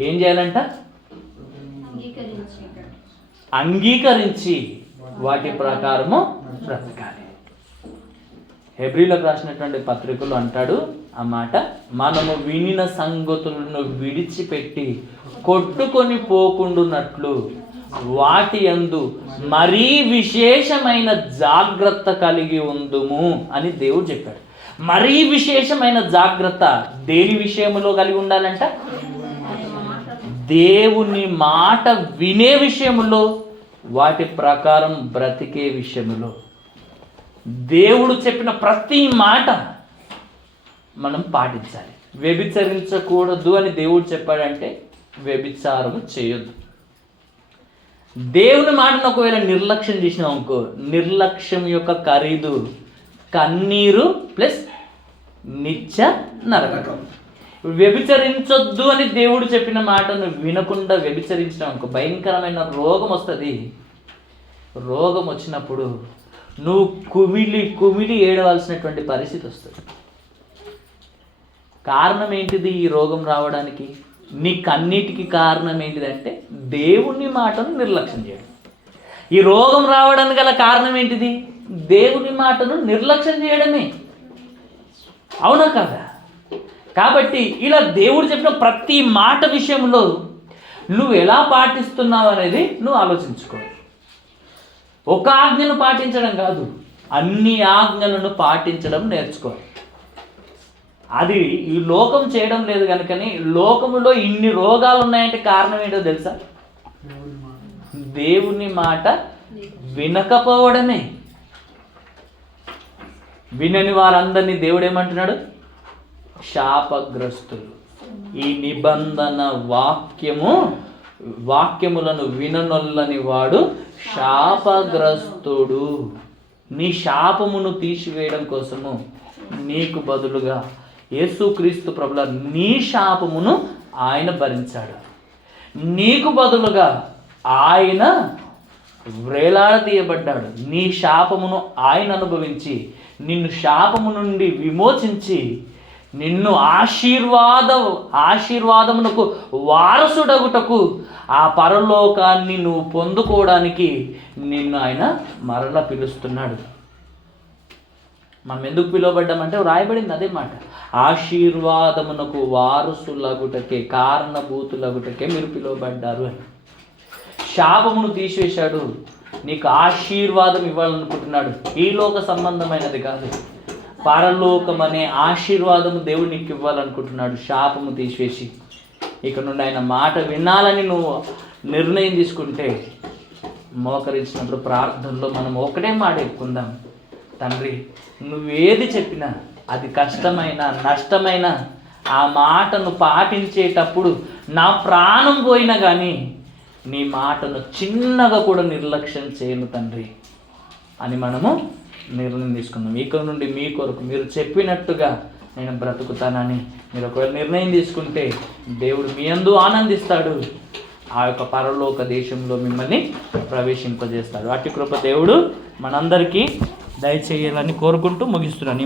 ఏం చేయాలంట? అంగీకరించి వాటి ప్రకారము బ్రతకాలి. హెబ్రీలకు రాసినటువంటి పత్రికలు అంటాడు ఆ మాట, మనము వినిన సంగతులను విడిచిపెట్టి కొట్టుకొని పోకుండునట్లు వాటి యందు మరీ విశేషమైన జాగ్రత్త కలిగి ఉందుము అని దేవుడు చెప్పాడు. మరీ విశేషమైన జాగ్రత్త దేని విషయంలో కలిగి ఉండాలంట? దేవుని మాట వినే విషయంలో, వాటి ప్రకారం బ్రతికే విషయంలో. దేవుడు చెప్పిన ప్రతి మాట మనం పాటించాలి. వ్యభిచరించకూడదు అని దేవుడు చెప్పాడంటే వ్యభిచారము చేయొద్దు. దేవుని మాటను ఒకవేళ నిర్లక్ష్యం చేసినాం అనుకో, నిర్లక్ష్యం యొక్క ఖరీదు కన్నీరు ప్లస్ నిత్య నరకం. వ్యభిచరించొద్దు అని దేవుడు చెప్పిన మాటను వినకుండా వ్యభిచరించడం అనుకో, భయంకరమైన రోగం వస్తుంది. రోగం వచ్చినప్పుడు నువ్వు కుమిలి కుమిలి ఏడవలసినటువంటి పరిస్థితి వస్తుంది. కారణం ఏంటిది? ఈ రోగం రావడానికి నీ కన్నిటికి కారణం ఏంటిదంటే దేవుని మాటను నిర్లక్ష్యం చేయడం. ఈ రోగం రావడానికి గల కారణం ఏంటిది? దేవుని మాటను నిర్లక్ష్యం చేయడమే. అవునా కదా? కాబట్టి ఇలా దేవుడు చెప్పిన ప్రతి మాట విషయంలో నువ్వు ఎలా పాటిస్తున్నావు అనేది నువ్వు ఆలోచించుకో. ఒక ఆజ్ఞను పాటించడం కాదు, అన్ని ఆజ్ఞలను పాటించడం నేర్చుకో. అది ఈ లోకం చేయడం లేదు కనుకని లోకములో ఇన్ని రోగాలు ఉన్నాయంటే కారణం ఏంటో తెలుసా? దేవుని మాట వినకపోవడమే. వినని వారందరినీ దేవుడు ఏమంటున్నాడు? శాపగ్రస్తులు. ఈ నిబంధన వాక్యములను విననొల్లని వాడు శాపగ్రస్తుడు. నీ శాపమును తీసివేయడం కోసము నీకు బదులుగా యేసుక్రీస్తు ప్రభుల నీ శాపమును ఆయన భరించాడు. నీకు బదులుగా ఆయన వ్రేలాడదీయబడ్డాడు. నీ శాపమును ఆయన అనుభవించి నిన్ను శాపము నుండి విమోచించి నిన్ను ఆశీర్వాదమునకు వారసుడగుటకు, ఆ పరలోకాన్ని నువ్వు పొందుకోవడానికి నిన్ను ఆయన మరల పిలుస్తున్నాడు. మనం ఎందుకు పిలువబడ్డామంటే రాయబడింది అదే మాట. ఆశీర్వాదమునకు వారసులగుటకే, కారణభూతులగుటకే మీరు పిలువబడ్డారు అని. శాపమును తీసివేశాడు, నీకు ఆశీర్వాదం ఇవ్వాలనుకుంటున్నాడు. ఈ లోక సంబంధమైనది కాదు, పరలోకం అనే ఆశీర్వాదము దేవుడు నీకు ఇవ్వాలనుకుంటున్నాడు. శాపము తీసివేసి ఇక నుండి ఆయన మాట వినాలని నువ్వు నిర్ణయం తీసుకుంటే, మోకరించినప్పుడు ప్రార్థనలో మనం ఒకటే మాట చెప్పుకుందాం. తండ్రి, నువ్వేది చెప్పినా అది కష్టమైన నష్టమైన ఆ మాటను పాటించేటప్పుడు నా ప్రాణం పోయినా కానీ నీ మాటను చిన్నగా కూడా నిర్లక్ష్యం చేయను తండ్రి అని మనము నిర్ణయం తీసుకుందాం. ఇక నుండి మీ కొరకు మీరు చెప్పినట్టుగా నేను బ్రతుకుతానని మీరు ఒకవేళ నిర్ణయం తీసుకుంటే దేవుడు మీ యందు ఆనందిస్తాడు. ఆ యొక్క పరలోక దేశంలో మిమ్మల్ని ప్రవేశింపజేస్తాడు. అట్టి కృప దేవుడు మనందరికీ దయచేయాలని కోరుకుంటూ ముగిస్తున్నాను.